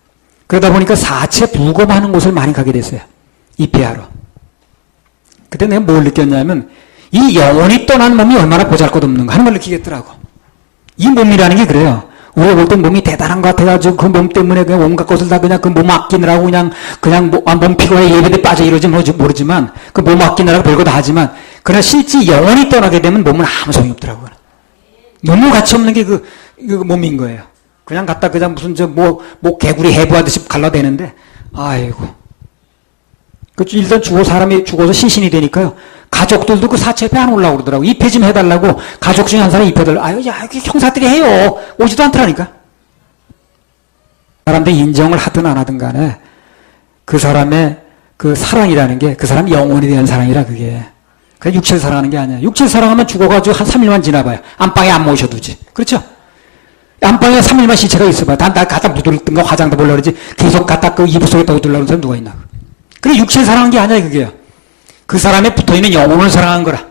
그러다 보니까 사체 부검하는 곳을 많이 가게 됐어요. 입회하러. 그때 내가 뭘 느꼈냐면 이 영혼이 떠난 몸이 얼마나 보잘것없는가 하는 걸 느끼겠더라고. 이 몸이라는 게 그래요. 우리가 볼 땐 몸이 대단한 것 같아가지고 그 몸 때문에 그냥 온갖 것을 다 그냥 그 몸 아끼느라고 그냥 몸 피곤해 예배대 빠져 이러지 모르지만 그 몸 아끼느라고 별거 다 하지만 그러나 실제 영혼이 떠나게 되면 몸은 아무 소용이 없더라고요. 너무 가치 없는 게 그 몸인 거예요. 그냥 갖다 그냥 무슨 개구리 해부하듯이 갈라대는데 아이고. 일단 사람이 죽어서 시신이 되니까요. 가족들도 그 사체 옆에 안 올라오고 그러더라고. 입회 좀 해달라고 가족 중에 한 사람이 입회달라고. 아유, 형사들이 해요. 오지도 않더라니까. 사람들이 인정을 하든 안 하든 간에 그 사람의 그 사랑이라는 게 그 사람 영혼에 대한 사랑이라 그게. 그냥 육체를 사랑하는 게 아니야. 육체를 사랑하면 죽어가지고 한 3일만 지나봐요. 안방에 안 모셔두지. 그렇죠? 안방에 3일만 시체가 있어봐요. 날 갖다 묻을든가 화장도 보려고 그러지. 계속 갖다 그 이불 속에 넣어두려고 하는 사람 누가 있나. 그래, 육체를 사랑한 게 아니야, 그게요. 그 사람에 붙어있는 영혼을 사랑한 거라.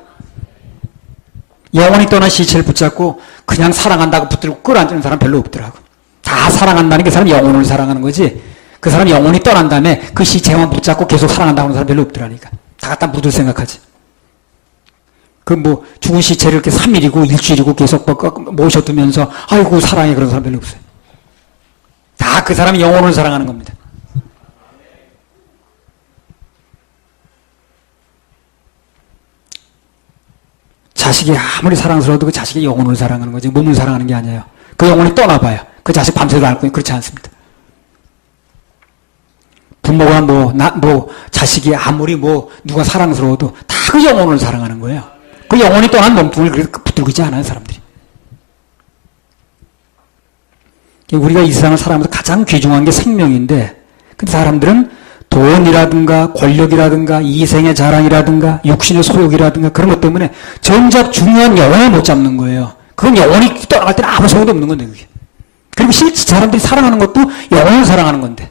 영혼이 떠난 시체를 붙잡고 그냥 사랑한다고 붙들고 끌어안는 사람 별로 없더라고. 다 사랑한다는 게 그 사람 영혼을 사랑하는 거지. 그 사람 영혼이 떠난 다음에 그 시체만 붙잡고 계속 사랑한다고 하는 사람 별로 없더라니까. 다 갖다 묻을 생각하지. 죽은 시체를 이렇게 3일이고 일주일이고 계속 모셔두면서 아이고 사랑해 그런 사람 별로 없어요. 다 그 사람이 영혼을 사랑하는 겁니다. 자식이 아무리 사랑스러워도 그 자식의 영혼을 사랑하는 거지 몸을 사랑하는 게 아니에요. 그 영혼이 떠나봐요. 그 자식 밤새도 앓고 그렇지 않습니다. 부모가 자식이 아무리 누가 사랑스러워도 다 그 영혼을 사랑하는 거예요. 그 영혼이 떠난 몸뚱이를 그렇게 붙들고 있지 않아요, 사람들이. 우리가 이 세상을 살아가면서 가장 귀중한 게 생명인데, 근데 사람들은 돈이라든가 권력이라든가 이생의 자랑이라든가 육신의 소욕이라든가 그런 것 때문에 정작 중요한 영혼을 못 잡는 거예요. 그건 영혼이 떠나갈 때는 아무 소용도 없는 건데 그게. 그리고 실제 사람들이 사랑하는 것도 영혼을 사랑하는 건데.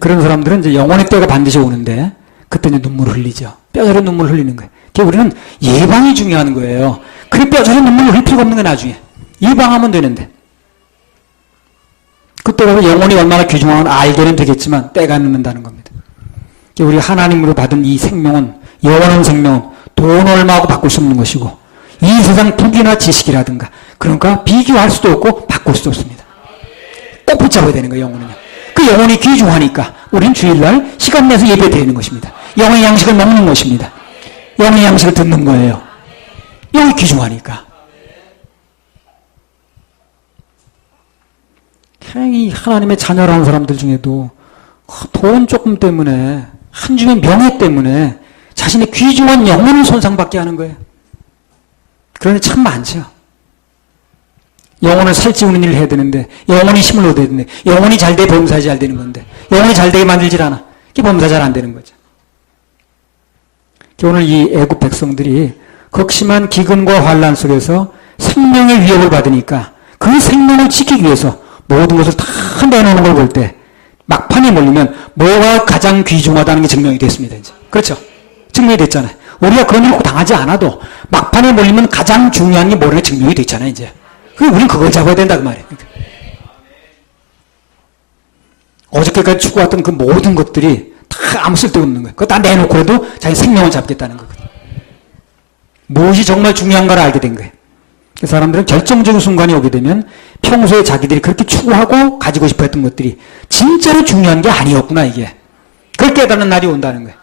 그런 사람들은 이제 영혼의 때가 반드시 오는데 그때 이제 눈물을 흘리죠. 뼈저린 눈물을 흘리는 거예요. 우리는 예방이 중요한 거예요. 그래 뼈저린 눈물을 흘릴 필요가 없는 거예요. 나중에. 예방하면 되는데. 그때 가서 영혼이 얼마나 귀중한 건 알게는 되겠지만 때가 늦는다는 겁니다. 우리 하나님으로 받은 이 생명은 영원한 생명은 돈 얼마하고 바꿀 수 없는 것이고 이 세상 부귀나 지식이라든가 그러니까 비교할 수도 없고 바꿀 수도 없습니다. 꼭 붙잡아야 되는 거예요. 영혼은요. 그 영혼이 귀중하니까 우리는 주일날 시간 내서 예배 드리는 것입니다. 영혼의 양식을 먹는 것입니다. 영혼의 양식을 듣는 거예요. 여기 귀중하니까. 이 하나님의 자녀라는 사람들 중에도 돈 조금 때문에, 한 줌의 명예 때문에 자신의 귀중한 영혼을 손상받게 하는 거예요. 그런데 참 많죠. 영혼을 살찌우는 일을 해야 되는데, 영혼이 힘을 얻어야 되는데, 영혼이 잘 돼 범사에 잘 되는 건데, 영혼이 잘 되게 만들질 않아. 그게 범사 잘 안 되는 거죠. 오늘 이 애국 백성들이 극심한 기근과 환란 속에서 생명의 위협을 받으니까 그 생명을 지키기 위해서 모든 것을 다 내놓는 걸 볼 때 막판에 몰리면 뭐가 가장 귀중하다는 게 증명이 됐습니다. 이제. 그렇죠? 증명이 됐잖아요. 우리가 그런 일을 당하지 않아도 막판에 몰리면 가장 중요한 게 뭐라는 게 증명이 됐잖아요. 이제. 우리는 그걸 잡아야 된다 그 말이에요. 어저께까지 추구했던 그 모든 것들이 다 아무 쓸데없는 거예요. 그거 다 내놓고라도 자기 생명을 잡겠다는 거거든요. 무엇이 정말 중요한가를 알게 된 거예요. 그 사람들은 결정적인 순간이 오게 되면 평소에 자기들이 그렇게 추구하고 가지고 싶어 했던 것들이 진짜로 중요한 게 아니었구나, 이게. 그걸 깨닫는 날이 온다는 거예요.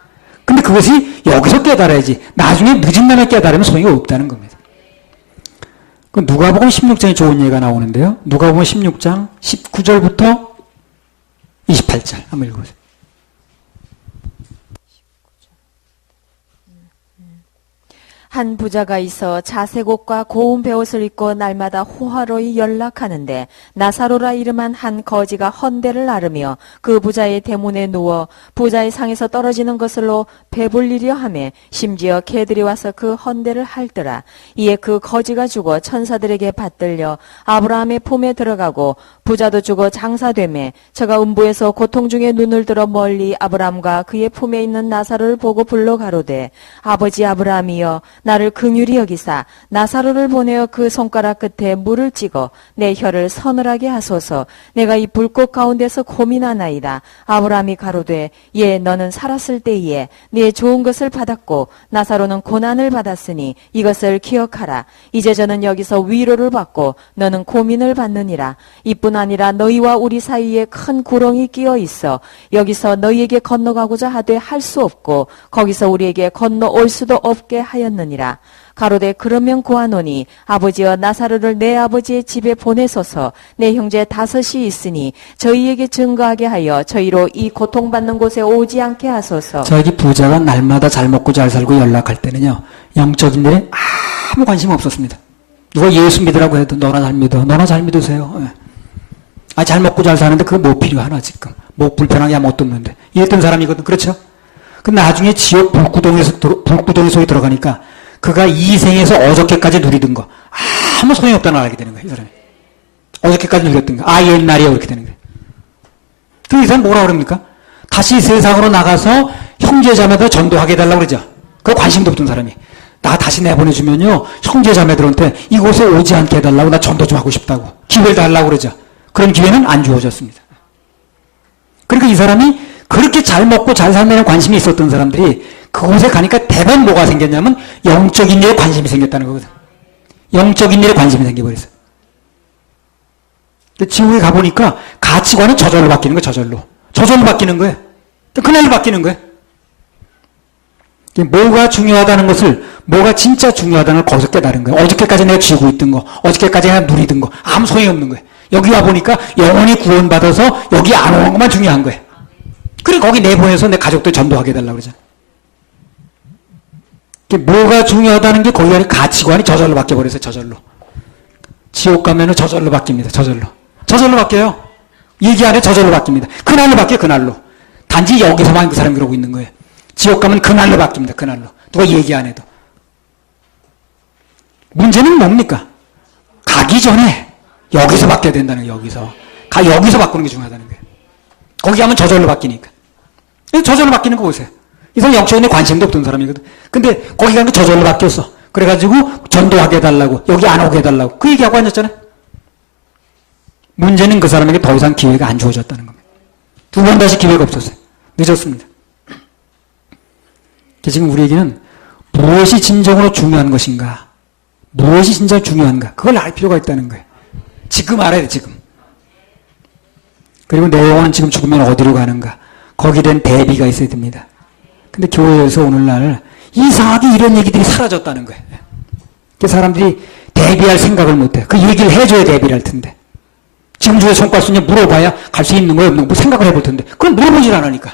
근데 그것이 여기서 깨달아야지 나중에 늦은 날에 깨달으면 소용이 없다는 겁니다. 그 누가복음 16장에 좋은 예가 나오는데요. 누가복음 16장 19절부터 28절 한번 읽어보세요. 한 부자가 있어 자색 옷과 고운 베옷을 입고 날마다 호화로이 연락하는데 나사로라 이름한 한 거지가 헌대를 앓으며 그 부자의 대문에 누워 부자의 상에서 떨어지는 것으로 배불리려 하며 심지어 개들이 와서 그 헌대를 핥더라. 이에 그 거지가 죽어 천사들에게 받들려 아브라함의 품에 들어가고 부자도 죽어 장사되매 저가 음부에서 고통 중에 눈을 들어 멀리 아브라함과 그의 품에 있는 나사로를 보고 불러 가로되 아버지 아브라함이여 나를 긍휼히 여기사 나사로를 보내어 그 손가락 끝에 물을 찍어 내 혀를 서늘하게 하소서. 내가 이 불꽃 가운데서 고민하나이다. 아브라함이 가로되 예 너는 살았을 때에 네 좋은 것을 받았고 나사로는 고난을 받았으니 이것을 기억하라. 이제 저는 여기서 위로를 받고 너는 고민을 받느니라. 이뿐 아니라 너희와 우리 사이에 큰 구렁이 끼어 있어 여기서 너희에게 건너가고자 하되 할 수 없고 거기서 우리에게 건너올 수도 없게 하였느니라. 가로되 그러면 고하노니 아버지여 나사로를 내 아버지의 집에 보내소서. 내 형제 5이 있으니 저희에게 증거하게 하여 저희로 이 고통받는 곳에 오지 않게 하소서. 저기 부자가 날마다 잘 먹고 잘 살고 연락할 때는요, 영적인 일에 아무 관심 없었습니다. 누가 예수 믿으라고 해도 너나 잘 믿어, 너나 잘 믿으세요. 잘 먹고 잘 사는데 그거 뭐 필요하나 지금. 뭐 불편하게 아무것도 없는데. 이랬던 사람이거든. 그렇죠? 그 나중에 지옥 불구덩이 속에 들어가니까 그가 이 생에서 어저께까지 누리던 거 아무 소용이 없다는 걸 알게 되는 거예요. 이 사람이. 어저께까지 누렸던 거. 옛날이야. 그렇게 되는 거예요. 그럼 이 사람 뭐라 그럽니까? 다시 세상으로 나가서 형제자매들 전도하게 해달라고 그러죠. 그 관심도 없던 사람이. 나 다시 내보내주면요. 형제자매들한테 이곳에 오지 않게 해달라고 나 전도 좀 하고 싶다고. 기회를 달라고 그러죠. 그런 기회는 안 주어졌습니다. 그러니까 이 사람이 그렇게 잘 먹고 잘 살면 관심이 있었던 사람들이 그곳에 가니까 대부분 뭐가 생겼냐면 영적인 일에 관심이 생겼다는 거거든. 영적인 일에 관심이 생겨버렸어요. 지옥에 가보니까 가치관은 저절로 바뀌는 거예요. 저절로 바뀌는 거예요. 그날로 바뀌는 거예요. 뭐가 중요하다는 것을, 뭐가 진짜 중요하다는 걸 거기서 깨달은 거예요. 어저께까지 내가 쥐고 있던 거, 어저께까지 내가 누리던 거 아무 소용이 없는 거예요. 여기 와보니까 영원히 구원받아서 여기 안 오는 것만 중요한 거예요. 그리고 거기 내보내서 내 가족들 전도하게 해달라고 그러잖아요. 뭐가 중요하다는 게 거기 안에 가치관이 저절로 바뀌어버렸어요. 저절로. 지옥 가면은 저절로 바뀝니다. 저절로 바뀌어요. 얘기 안에 저절로 바뀝니다. 그날로 바뀌어요. 그날로. 단지 여기서만 그 사람이 그러고 있는 거예요. 지옥 가면 그날로 바뀝니다. 그날로. 누가 얘기 안 해도. 문제는 뭡니까? 가기 전에 여기서 바뀌어야 된다는 거예요. 여기서 바꾸는 게 중요하다는 거예요. 거기 가면 저절로 바뀌니까. 저절로 바뀌는 거 보세요. 이 사람 영적인 관심도 없던 사람이거든. 근데 거기 가면 저절로 바뀌었어. 그래가지고 전도하게 해달라고, 여기 안 오게 해달라고 그 얘기하고 앉았잖아요. 문제는 그 사람에게 더 이상 기회가 안 주어졌다는 겁니다. 2번 다시 기회가 없었어요. 늦었습니다. 지금 우리에게는 무엇이 진정으로 중요한 것인가, 무엇이 진짜 중요한가, 그걸 알 필요가 있다는 거예요. 지금 알아야 돼, 지금. 그리고 내 영혼은 지금 죽으면 어디로 가는가, 거기에 대한 대비가 있어야 됩니다. 근데 교회에서 오늘날 이상하게 이런 얘기들이 사라졌다는 거예요. 그 사람들이 대비할 생각을 못해. 그 얘기를 해줘야 대비를 할 텐데. 지금 주에 성과 수냐 물어봐야 갈 수 있는 거야, 없는 거, 뭐 생각을 해볼 텐데. 그건 물어보질 않으니까.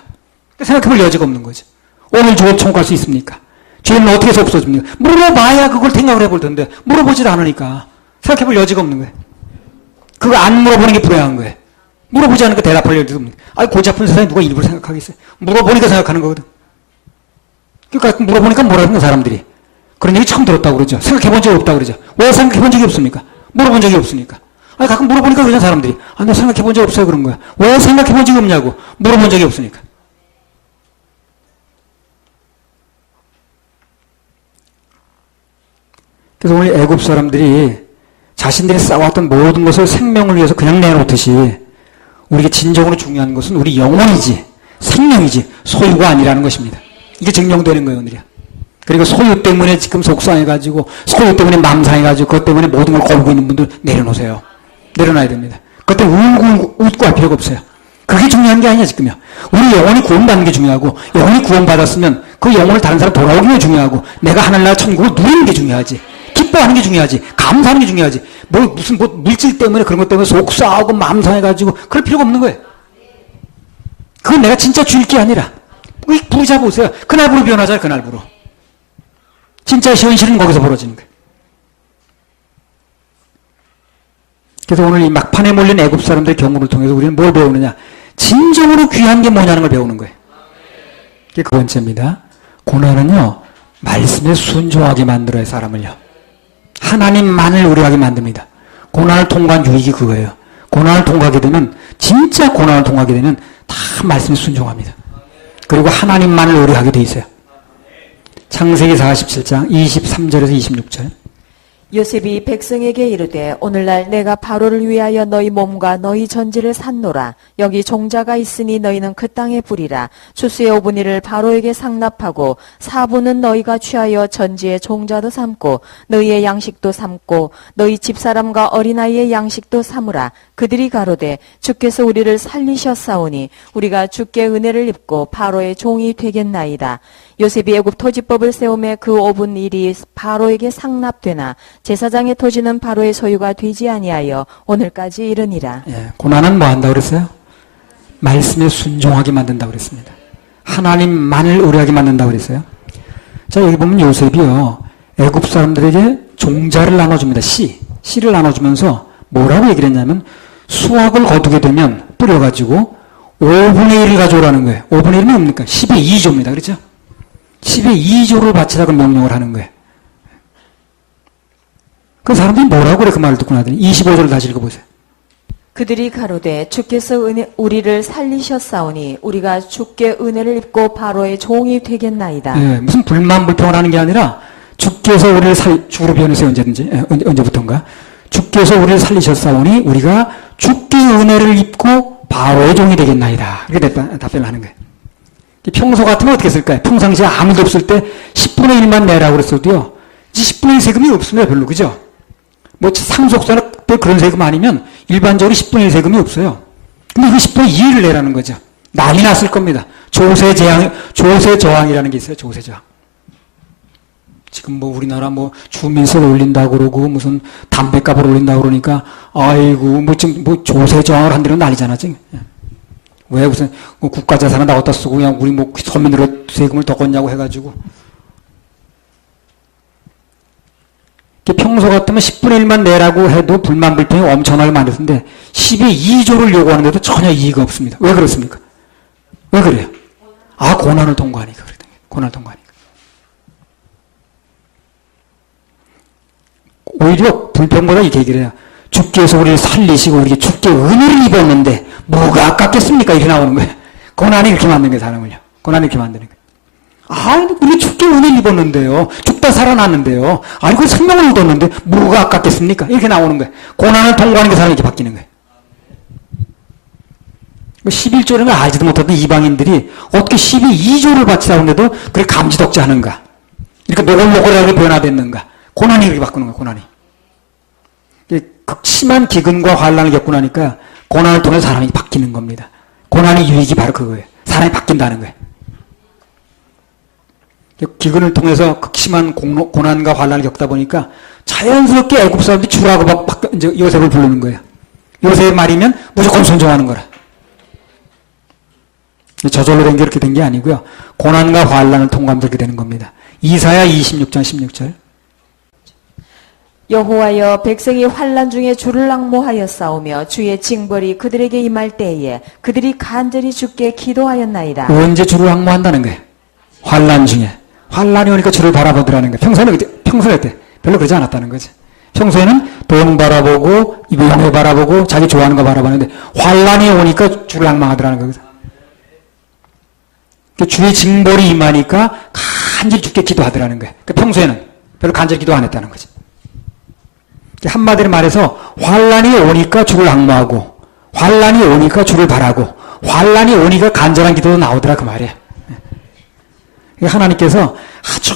생각해볼 여지가 없는 거지. 오늘 주에 청구할 수 있습니까? 죄는 어떻게 해서 없어집니까? 물어봐야 그걸 생각을 해볼 텐데. 물어보질 않으니까. 생각해볼 여지가 없는 거야. 그거 안 물어보는 게 불행한 거야. 물어보지 않으니까 대답할 여지도 없는 거야. 아니, 골치 아픈 세상에 누가 일부러 생각하겠어요? 물어보니까 생각하는 거거든. 그러니까 물어보니까 뭐라는 거 사람들이. 그런 얘기 처음 들었다고 그러죠. 생각해본 적이 없다고 그러죠. 왜 생각해본 적이 없습니까? 물어본 적이 없으니까. 아니, 가끔 물어보니까 그러잖아, 사람들이. 아, 나 생각해본 적 없어요, 그런 거야. 왜 생각해본 적이 없냐고. 물어본 적이 없으니까. 그래서 오늘 애굽 사람들이 자신들이 쌓아왔던 모든 것을 생명을 위해서 그냥 내놓듯이 우리에게 진정으로 중요한 것은 우리 영혼이지, 생명이지, 소유가 아니라는 것입니다. 이게 증명되는 거예요, 오늘이야. 그리고 소유 때문에 지금 속상해가지고, 소유 때문에 맘상해가지고, 그것 때문에 모든 걸 걸고 있는 분들 내려놓으세요. 내려놔야 됩니다. 그것 때문에 울고 웃고 할 필요가 없어요. 그게 중요한 게 아니야, 지금요. 우리 영혼이 구원받는 게 중요하고, 영혼이 구원받았으면 그 영혼을 다른 사람 돌아오는 게 중요하고, 내가 하늘나라 천국을 누리는 게 중요하지. 기뻐하는 게 중요하지. 감사하는 게 중요하지. 무슨 물질 때문에 그런 것 때문에 속상하고 마음 상해가지고 그럴 필요가 없는 거예요. 그건 내가 진짜 주일 게 아니라. 부자 보세요. 그날부로 변하잖아요. 그날부로. 진짜 현실은 거기서 벌어지는 거예요. 그래서 오늘 이 막판에 몰린 애굽 사람들의 경우를 통해서 우리는 뭘 배우느냐. 진정으로 귀한 게 뭐냐는 걸 배우는 거예요. 이게 그 번째입니다. 고난은요. 말씀에 순종하게 만들어요. 사람을요. 하나님만을 의뢰하게 만듭니다. 고난을 통과한 유익이 그거예요. 고난을 통과하게 되면 진짜 고난을 통과하게 되면 다 말씀에 순종합니다. 그리고 하나님만을 의뢰하게 돼 있어요. 창세기 47장 23절에서 26절. 요셉이 백성에게 이르되 오늘날 내가 바로를 위하여 너희 몸과 너희 전지를 샀노라. 여기 종자가 있으니 너희는 그 땅에 부리라. 추수의 5분의 1을 바로에게 상납하고 4분은 너희가 취하여 전지의 종자도 삼고 너희의 양식도 삼고 너희 집사람과 어린아이의 양식도 삼으라. 그들이 가로되 주께서 우리를 살리셨사오니 우리가 주께 은혜를 입고 바로의 종이 되겠나이다. 요셉이 애굽 토지법을 세우매 그 5분 1이 바로에게 상납되나 제사장의 토지는 바로의 소유가 되지 아니하여 오늘까지 이르니라. 예, 고난은 뭐 한다고 그랬어요? 말씀에 순종하게 만든다고 그랬습니다. 하나님만을 의뢰하게 만든다고 그랬어요. 자, 여기 보면 요셉이요. 애굽 사람들에게 종자를 나눠줍니다. 씨를 나눠주면서 뭐라고 얘기를 했냐면 수확을 거두게 되면 뿌려가지고 5분의 1을 가져오라는 거예요. 5분의 1은 뭡니까? 10의 2조입니다. 그렇죠? 10의 2조를 바치라고 명령을 하는 거예요. 그 사람들이 뭐라고 그래 그 말을 듣고 나더니 25절을 다시 읽어보세요. 그들이 가로되 주께서 우리를 살리셨사오니 우리가 주께 은혜를 입고 바로의 종이 되겠나이다. 예, 무슨 불만 불평을 하는 게 아니라 주께서 우리를 주로 변했어요. 언제부턴가. 주께서 우리를 살리셨사오니 우리가 주께 은혜를 입고 바로의 종이 되겠나이다. 이렇게 답변을 하는 거예요. 평소 같으면 어떻게 했을까요? 평상시에 아무도 없을 때 10분의 1만 내라고 그랬어도요. 이제 10분의 1 세금이 없습니다. 별로. 그죠? 뭐 상속세나 그런 세금 아니면 일반적으로 10분의 1 세금이 없어요. 근데 이거 10분의 2를 내라는 거죠. 난리 났을 겁니다. 조세저항이라는 게 있어요. 조세저항. 지금 뭐 우리나라 뭐 주민세를 올린다고 그러고 무슨 담배값을 올린다고 그러니까 아이고 뭐 지금 뭐 조세저항을 한다는 난리잖아 지금. 왜 무슨 국가자산을 나갔다 쓰고 그냥 우리 뭐 서민으로 세금을 더 걷냐고 해가지고. 평소 같으면 10분의 1만 내라고 해도 불만 불평이 엄청나게 많을 텐데 10의 2조를 요구하는데도 전혀 이의가 없습니다. 왜 그렇습니까? 왜 그래요? 아, 고난을 통과하니까 그래요. 고난을 통과하니까. 오히려 불평보다 이렇게 얘기를 해요. 주께서 우리를 살리시고 우리에게 주께 은혜를 입었는데 뭐가 아깝겠습니까? 이렇게 나오는 거예요. 고난이 이렇게 만드는 거예요. 사람을요. 고난이 이렇게 만드는 거예요. 아, 우리 주께 은혜를 입었는데요. 죽다 살아났는데요. 아니, 그 생명을 얻었는데 뭐가 아깝겠습니까? 이렇게 나오는 거예요. 고난을 통과하는 게 사람이 이렇게 바뀌는 거예요. 11조라는 걸 알지도 못하던 이방인들이 어떻게 12조를 바치라는데도 그렇게 감지덕지 하는가? 이렇게 노골노골하게 변화됐는가? 고난이 이렇게 바꾸는 거예요. 고난이. 극심한 기근과 환란을 겪고 나니까 고난을 통해 사람이 바뀌는 겁니다. 고난의 유익이 바로 그거예요. 사람이 바뀐다는 거예요. 기근을 통해서 극심한 고난과 환란을 겪다 보니까 자연스럽게 애굽 사람들이 주라고 막 이제 요셉을 부르는 거예요. 요셉의 말이면 무조건 순종하는 거라. 저절로 된 게 이렇게 된 게 아니고요. 고난과 환란을 통과하면서 그렇게 되는 겁니다. 이사야 26장 16절. 여호와여 백성이 환란 중에 주를 앙모하여 싸우며 주의 징벌이 그들에게 임할 때에 그들이 간절히 주께 기도하였나이다. 언제 주를 앙모한다는 거예요? 환란 중에. 환란이 오니까 주를 바라보더라는 거예요. 평소에 때 별로 그러지 않았다는 거지. 평소에는 돈 바라보고 이병에 바라보고 자기 좋아하는 거 바라보는데 환란이 오니까 주를 앙망하더라는 거거든. 주의 징벌이 임하니까 간절히 주께 기도하더라는 거예요. 평소에는 별로 간절히 기도 안 했다는 거지. 한마디로 말해서 환란이 오니까 주를 앙모하고 환란이 오니까 주를 바라고 환란이 오니까 간절한 기도도 나오더라 그 말이에요. 하나님께서 아주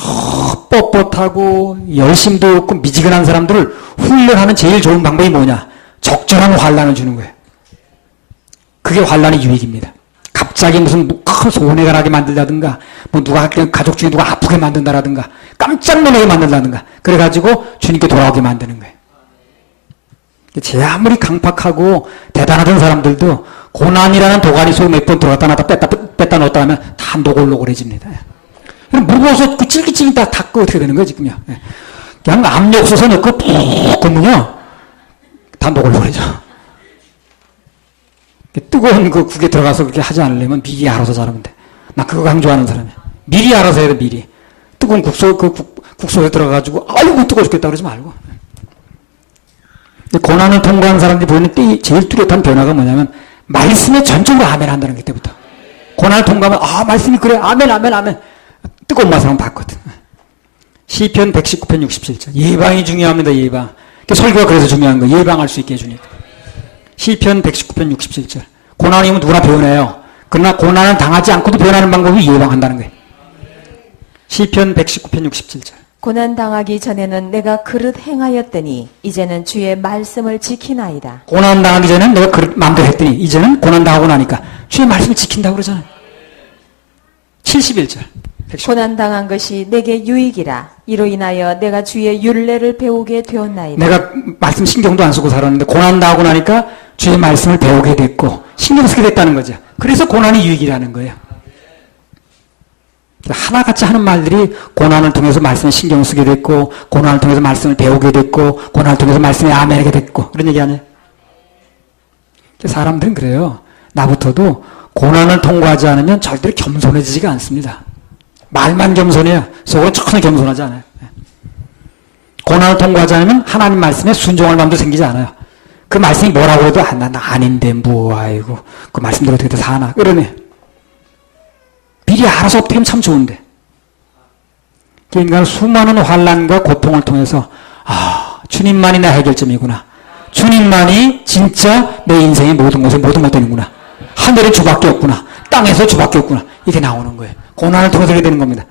뻣뻣하고 열심도 없고 미지근한 사람들을 훈련하는 제일 좋은 방법이 뭐냐? 적절한 환란을 주는 거예요. 그게 환란의 유익입니다. 갑자기 무슨 큰 손해가 나게 만들다든가 뭐 누가 가족 중에 누가 아프게 만든다라든가 깜짝 놀라게 만든다든가 그래가지고 주님께 돌아오게 만드는 거예요. 제 아무리 강팍하고 대단하던 사람들도 고난이라는 도가니 속에 몇 번 들어갔다 놨다 뺐다 넣었다 하면 다 노골노골해집니다. 무거워서 그 찔기찔기 다 닦고 어떻게 되는 거예요 지금요. 그냥 압력솥에 넣고 푹 굽으면요 다 노골노골해져. 뜨거운 그 국에 들어가서 그렇게 하지 않으려면 미리 알아서 잘하면 돼. 나 그거 강조하는 사람이야. 미리 알아서 해야 돼 미리. 뜨거운 국속에 들어가가지고 아이고 뜨거워 죽겠다 그러지 말고. 고난을 통과한 사람들이 보이는 제일 뚜렷한 변화가 뭐냐면 말씀에 전적으로 아멘 한다는 게 때부터. 고난을 통과하면 말씀이 그래 아멘 아멘 아멘 뜨거운 맛을 한번 봤거든. 시편 119편 67절 예방이 중요합니다. 예방. 설교가 그래서 중요한 거예요. 예방할 수 있게 해주니까. 시편 119편 67절 고난이 오면 누구나 변해요. 그러나 고난을 당하지 않고도 변하는 방법이 예방한다는 거예요. 시편 119편 67절 고난 당하기 전에는 내가 그릇 행하였더니 이제는 주의 말씀을 지키나이다. 고난 당하기 전에는 내가 그릇 마음대로 했더니 이제는 고난 당하고 나니까 주의 말씀을 지킨다고 그러잖아요. 71절 고난 당한 것이 내게 유익이라. 이로 인하여 내가 주의 율례를 배우게 되었나이다. 내가 말씀 신경도 안 쓰고 살았는데 고난 당하고 나니까 주의 말씀을 배우게 됐고 신경 쓰게 됐다는 거죠. 그래서 고난이 유익이라는 거예요. 하나같이 하는 말들이 고난을 통해서 말씀에 신경 쓰게 됐고 고난을 통해서 말씀을 배우게 됐고 고난을 통해서 말씀에 아멘하게 됐고 그런 얘기 아니에요. 사람들은 그래요. 나부터도 고난을 통과하지 않으면 절대로 겸손해지지가 않습니다. 말만 겸손해요. 속으로 전혀 겸손하지 않아요. 고난을 통과하지 않으면 하나님 말씀에 순종할 마음도 생기지 않아요. 그 말씀이 뭐라고 해도 나 아닌데 뭐 아이고 그 말씀대로 어떻게 사나 그러네. 미리 알아서 어떻게 하면 참 좋은데. 인간은 수많은 환난과 고통을 통해서 주님만이 나 해결점이구나. 주님만이 진짜 내 인생의 모든 것을 모든 것 되는구나. 하늘에 주밖에 없구나. 땅에서 주밖에 없구나. 이게 나오는 거예요. 고난을 통해서 이렇게 되는 겁니다.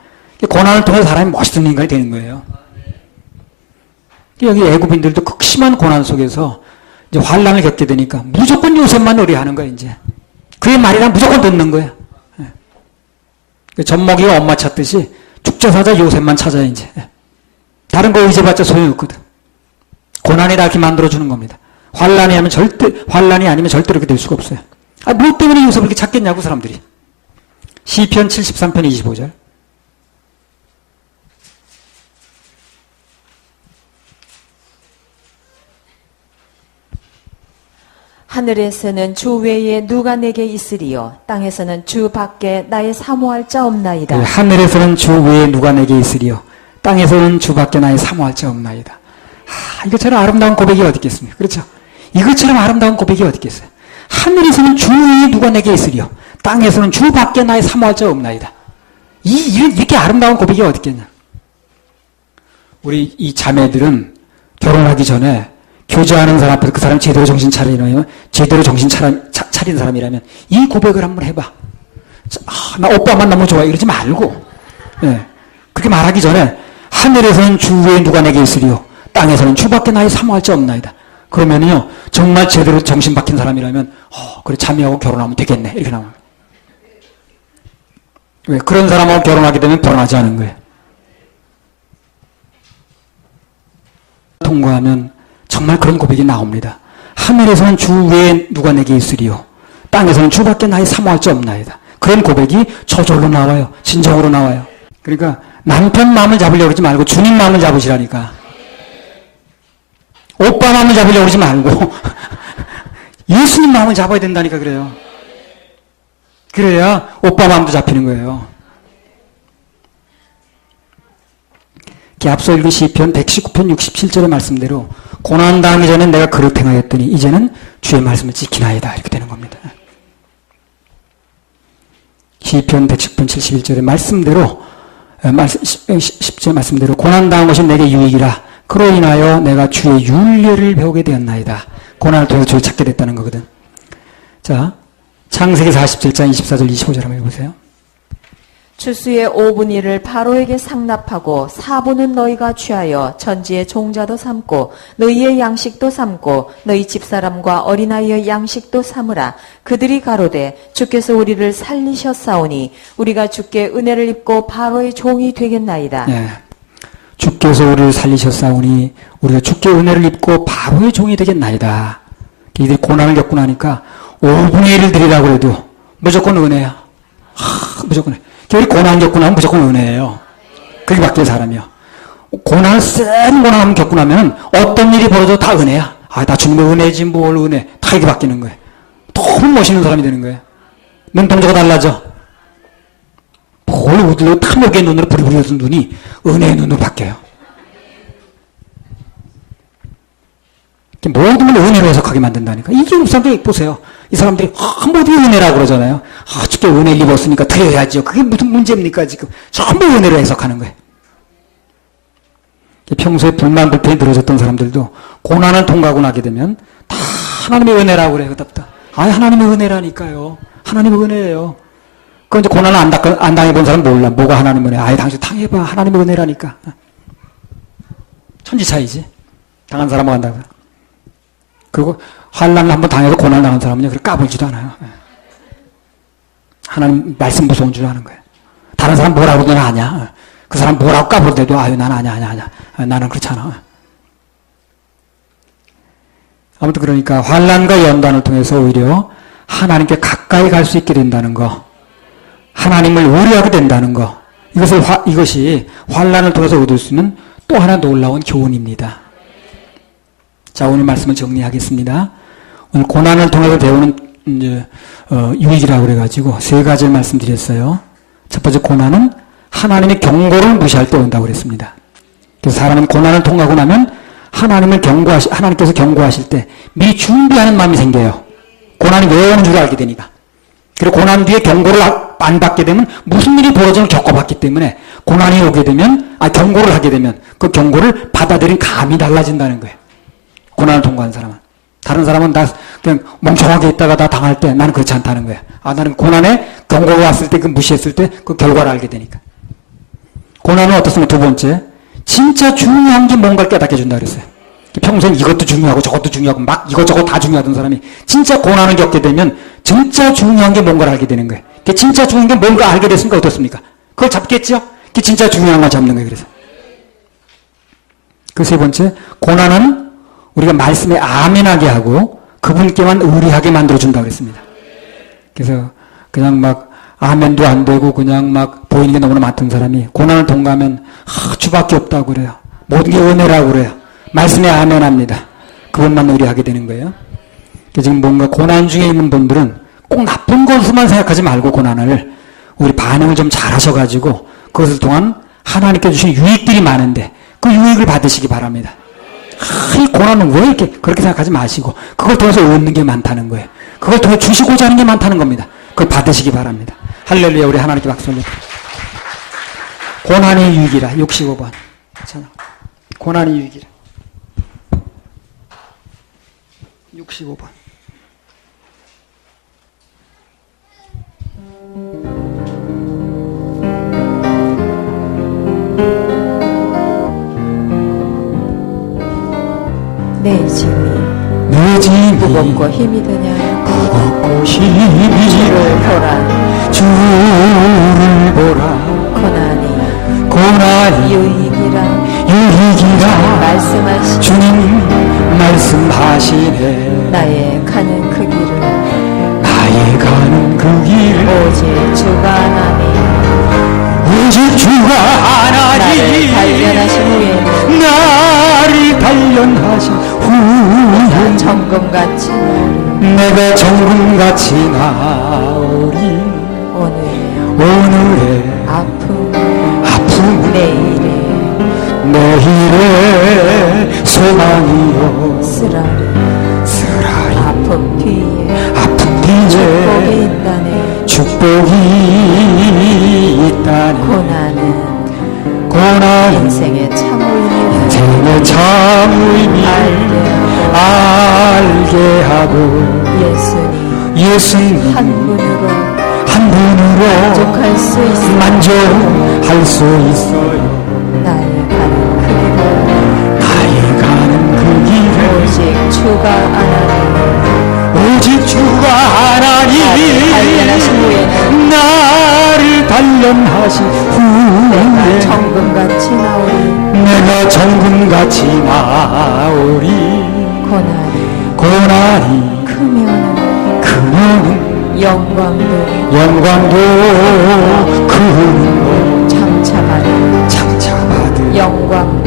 고난을 통해서 사람이 멋있는 인간이 되는 거예요. 여기 애굽인들도 극심한 고난 속에서 이제 환난을 겪게 되니까 무조건 요셉만 의뢰하는 거예요. 이제 그의 말이랑 무조건 듣는 거예요. 젖먹이가 엄마 찾듯이 축제사자 요셉만 찾아야 이제. 다른 거 의지해봤자 소용없거든. 고난이 다 이렇게 만들어주는 겁니다. 환란이 아니면 절대로 이렇게 될 수가 없어요. 뭐 때문에 요셉을 이렇게 찾겠냐고 사람들이. 시편 73편 25절. 하늘에서는 주 외에 누가 내게 있으리요 땅에서는 주 밖에 나의 사모할 자 없나이다. 하늘에서는 주 외에 누가 내게 있으리요 땅에서는 주 밖에 나의 사모할 자 없나이다. 이것처럼 아름다운 고백이 어디 있겠습니까? 그렇죠? 이것처럼 아름다운 고백이 어디 있겠어요? 하늘에서는 주 외에 누가 내게 있으리요 땅에서는 주 밖에 나의 사모할 자 없나이다. 이렇게 아름다운 고백이 어디 있겠냐? 우리 이 자매들은 결혼하기 전에 교제하는 사람 앞에서 그 사람이 제대로 정신 차리면 제대로 정신 차린 사람이라면 이 고백을 한번 해봐. 나 오빠만 너무 좋아해 이러지 말고 그렇게 말하기 전에 하늘에서는 주 위에 누가 내게 있으리요 땅에서는 주밖에 나의 사모할 자 없나이다. 그러면요 정말 제대로 정신 박힌 사람이라면 그래 자매하고 결혼하면 되겠네 이렇게 나옵니다. 왜 그런 사람하고 결혼하게 되면 변하지 않은 거예요. 통과하면 정말 그런 고백이 나옵니다. 하늘에서는 주 외에 누가 내게 있으리요. 땅에서는 주밖에 나의 사모할 자 없나이다. 그런 고백이 저절로 나와요. 진정으로 나와요. 그러니까 남편 마음을 잡으려고 그러지 말고 주님 마음을 잡으시라니까. 오빠 마음을 잡으려고 그러지 말고 예수님 마음을 잡아야 된다니까 그래요. 그래야 오빠 마음도 잡히는 거예요. 앞서 읽은 시편 119편 67절의 말씀대로 고난당하기 전에 내가 그릇 행하였더니 이제는 주의 말씀을 지키나이다. 이렇게 되는 겁니다. 시편 110편 71절의 말씀대로 10절 말씀대로 고난당한 것이 내게 유익이라 그로 인하여 내가 주의 윤례를 배우게 되었나이다. 고난을 통해서 주를 찾게 됐다는 거거든. 자, 창세기 47장 24절 25절 한번 읽어보세요. 추수의 5분 1을 바로에게 상납하고 4분은 너희가 취하여 천지의 종자도 삼고 너희의 양식도 삼고 너희 집사람과 어린아이의 양식도 삼으라. 그들이 가로되 주께서 우리를 살리셨사오니 우리가 주께 은혜를 입고 바로의 종이 되겠나이다. 네. 주께서 우리를 살리셨사오니 우리가 주께 은혜를 입고 바로의 종이 되겠나이다. 이들이 고난을 겪고 나니까 5분의 1을 드리라고 해도 무조건 은혜야. 무조건 은혜. 우리 고난 겪고 나면 무조건 은혜예요. 그게 바뀔 사람이요. 고난, 센 고난 겪고 나면 어떤 일이 벌어져도 다 은혜야. 다 주님의 은혜지 뭘 은혜. 다 이게 바뀌는 거예요. 너무 멋있는 사람이 되는 거예요. 눈동자가 달라져. 뭘 우들로 탐욕의 눈으로 부리부리던 눈이 은혜의 눈으로 바뀌어요. 모든 걸 은혜로 해석하게 만든다니까. 이게 사람들이 보세요. 이 사람들이 모두 은혜라고 그러잖아요. 주께 은혜를 입었으니까 드려야죠. 그게 무슨 문제입니까 지금. 전부 은혜로 해석하는 거예요. 평소에 불만 불편이 늘어졌던 사람들도 고난을 통과하고 나게 되면 다 하나님의 은혜라고 그래요. 그때부터. 하나님의 은혜라니까요. 하나님의 은혜예요. 그 이제 고난을 안 당해본 사람 몰라. 뭐가 하나님의 은혜. 당신 당해봐. 하나님의 은혜라니까. 천지 차이지. 당한 사람은 간다고. 그리고 환난을 한번 당해서 고난을 당한 사람은요, 그렇게 까불지도 않아요. 하나님 말씀 무서운 줄 아는 거예요. 다른 사람 뭐라고 하든 아냐. 그 사람 뭐라고 까불 때도 난 아냐. 나는 그렇지 않아. 아무튼 그러니까 환난과 연단을 통해서 오히려 하나님께 가까이 갈 수 있게 된다는 거, 하나님을 의뢰하게 된다는 거, 이것이 환난을 통해서 얻을 수 있는 또 하나 놀라운 교훈입니다. 자, 오늘 말씀을 정리하겠습니다. 오늘 고난을 통해서 배우는 유익이라고 그래가지고 세 가지를 말씀드렸어요. 첫 번째, 고난은 하나님의 경고를 무시할 때 온다고 그랬습니다. 그래서 사람은 고난을 통과하고 나면 하나님께서 경고하실 때 미리 준비하는 마음이 생겨요. 고난이 왜 오는 줄 알게 되니까. 그리고 고난 뒤에 경고를 안 받게 되면 무슨 일이 벌어지는 겪어봤기 때문에 고난이 오게 되면, 경고를 하게 되면 그 경고를 받아들인 감이 달라진다는 거예요. 고난을 통과한 사람은. 다른 사람은 나 그냥 멍청하게 있다가 다 당할 때 나는 그렇지 않다는 거야. 나는 고난에 경고가 왔을 때, 그 무시했을 때 그 결과를 알게 되니까. 고난은 어떻습니까? 두 번째, 진짜 중요한 게 뭔가를 깨닫게 해준다 그랬어요. 평소엔 이것도 중요하고 저것도 중요하고 막 이것저것 다 중요하던 사람이 진짜 고난을 겪게 되면 진짜 중요한 게 뭔가를 알게 되는 거예요. 진짜 중요한 게 뭔가 알게 됐으니까 어떻습니까? 그걸 잡겠죠? 그게 진짜 중요한 걸 잡는 거예요. 그래서. 그 세 번째, 고난은 우리가 말씀에 아멘하게 하고 그분께만 의리하게 만들어준다고 그랬습니다. 그래서 그냥 막 아멘도 안 되고 그냥 막 보이는 게 너무나 많던 사람이 고난을 통과하면 주밖에 없다고 그래요. 모든 게 은혜라고 그래요. 말씀에 아멘합니다. 그것만 의리하게 되는 거예요. 지금 뭔가 고난 중에 있는 분들은 꼭 나쁜 것으로만 생각하지 말고 고난을 우리 반응을 좀 잘 하셔가지고 그것을 통한 하나님께 주신 유익들이 많은데 그 유익을 받으시기 바랍니다. 이 고난은 왜 이렇게 그렇게 생각하지 마시고 그걸 통해서 얻는 게 많다는 거예요. 그걸 통해 주시고자 하는 게 많다는 겁니다. 그걸 받으시기 바랍니다. 할렐루야. 우리 하나님께 박수 올려. 고난이 유익이라. 65번. 고난이 유익이라. 65번. 내 짐이 무겁고 힘이 드냐. 무겁고 힘이 주를 보라. 주를 보라. 고난이 유익이라. 유익이라. 말씀하시 주님 말씀하시네. 나의 가는 그 길을 나의 가는 그 길 오직 주가 하나니 오직 주가 나를 하나니 단련하신 후에는 나를 단련하신 후에 정금같이 내가 정금같이 나오리. 오늘의 아픔 내일의 소망이요 쓰라리 아픔 뒤에 아픈 축복이 뒤에 있다네 축복이 있다네. 고난은 인생의 참 의미를 인생의 참 의미 알게 하고 예수님 한 분으로 한 분으로 만족할 수 있어 만족할 수 있어요. 나의 가는 그 길을 나의 가는 그 길을 오직 주가 하나니 오직 주가 하나니 단련하신 후에는 나를 단련하신 내가 후에 정금같이 나오리 내가 정금같이 나오리. 고난이 크면은 영광도 크는 장차받은 영광과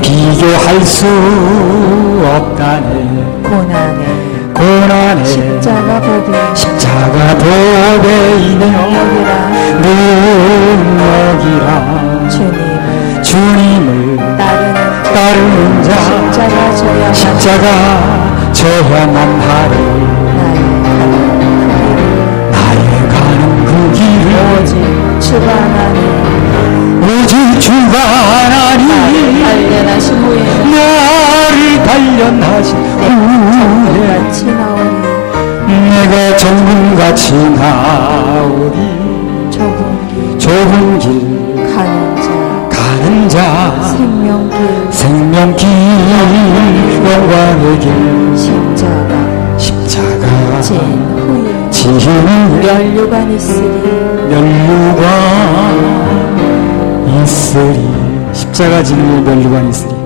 비교할 수 없다네. 고난에 십자가 법에 있는 능력이라 주님을 따르는 자 십자가 져야만 하리. 나의 가는 그 길을 오직 주가 하나니 단련하신 후에는 나를 단련하신 후에 내가 정금같이 나오리. 좁은 길 가는 자 생명길 영광의 길 십자가 진 후에 면류관 있으리 십자가 진 후에 면류관 있으리.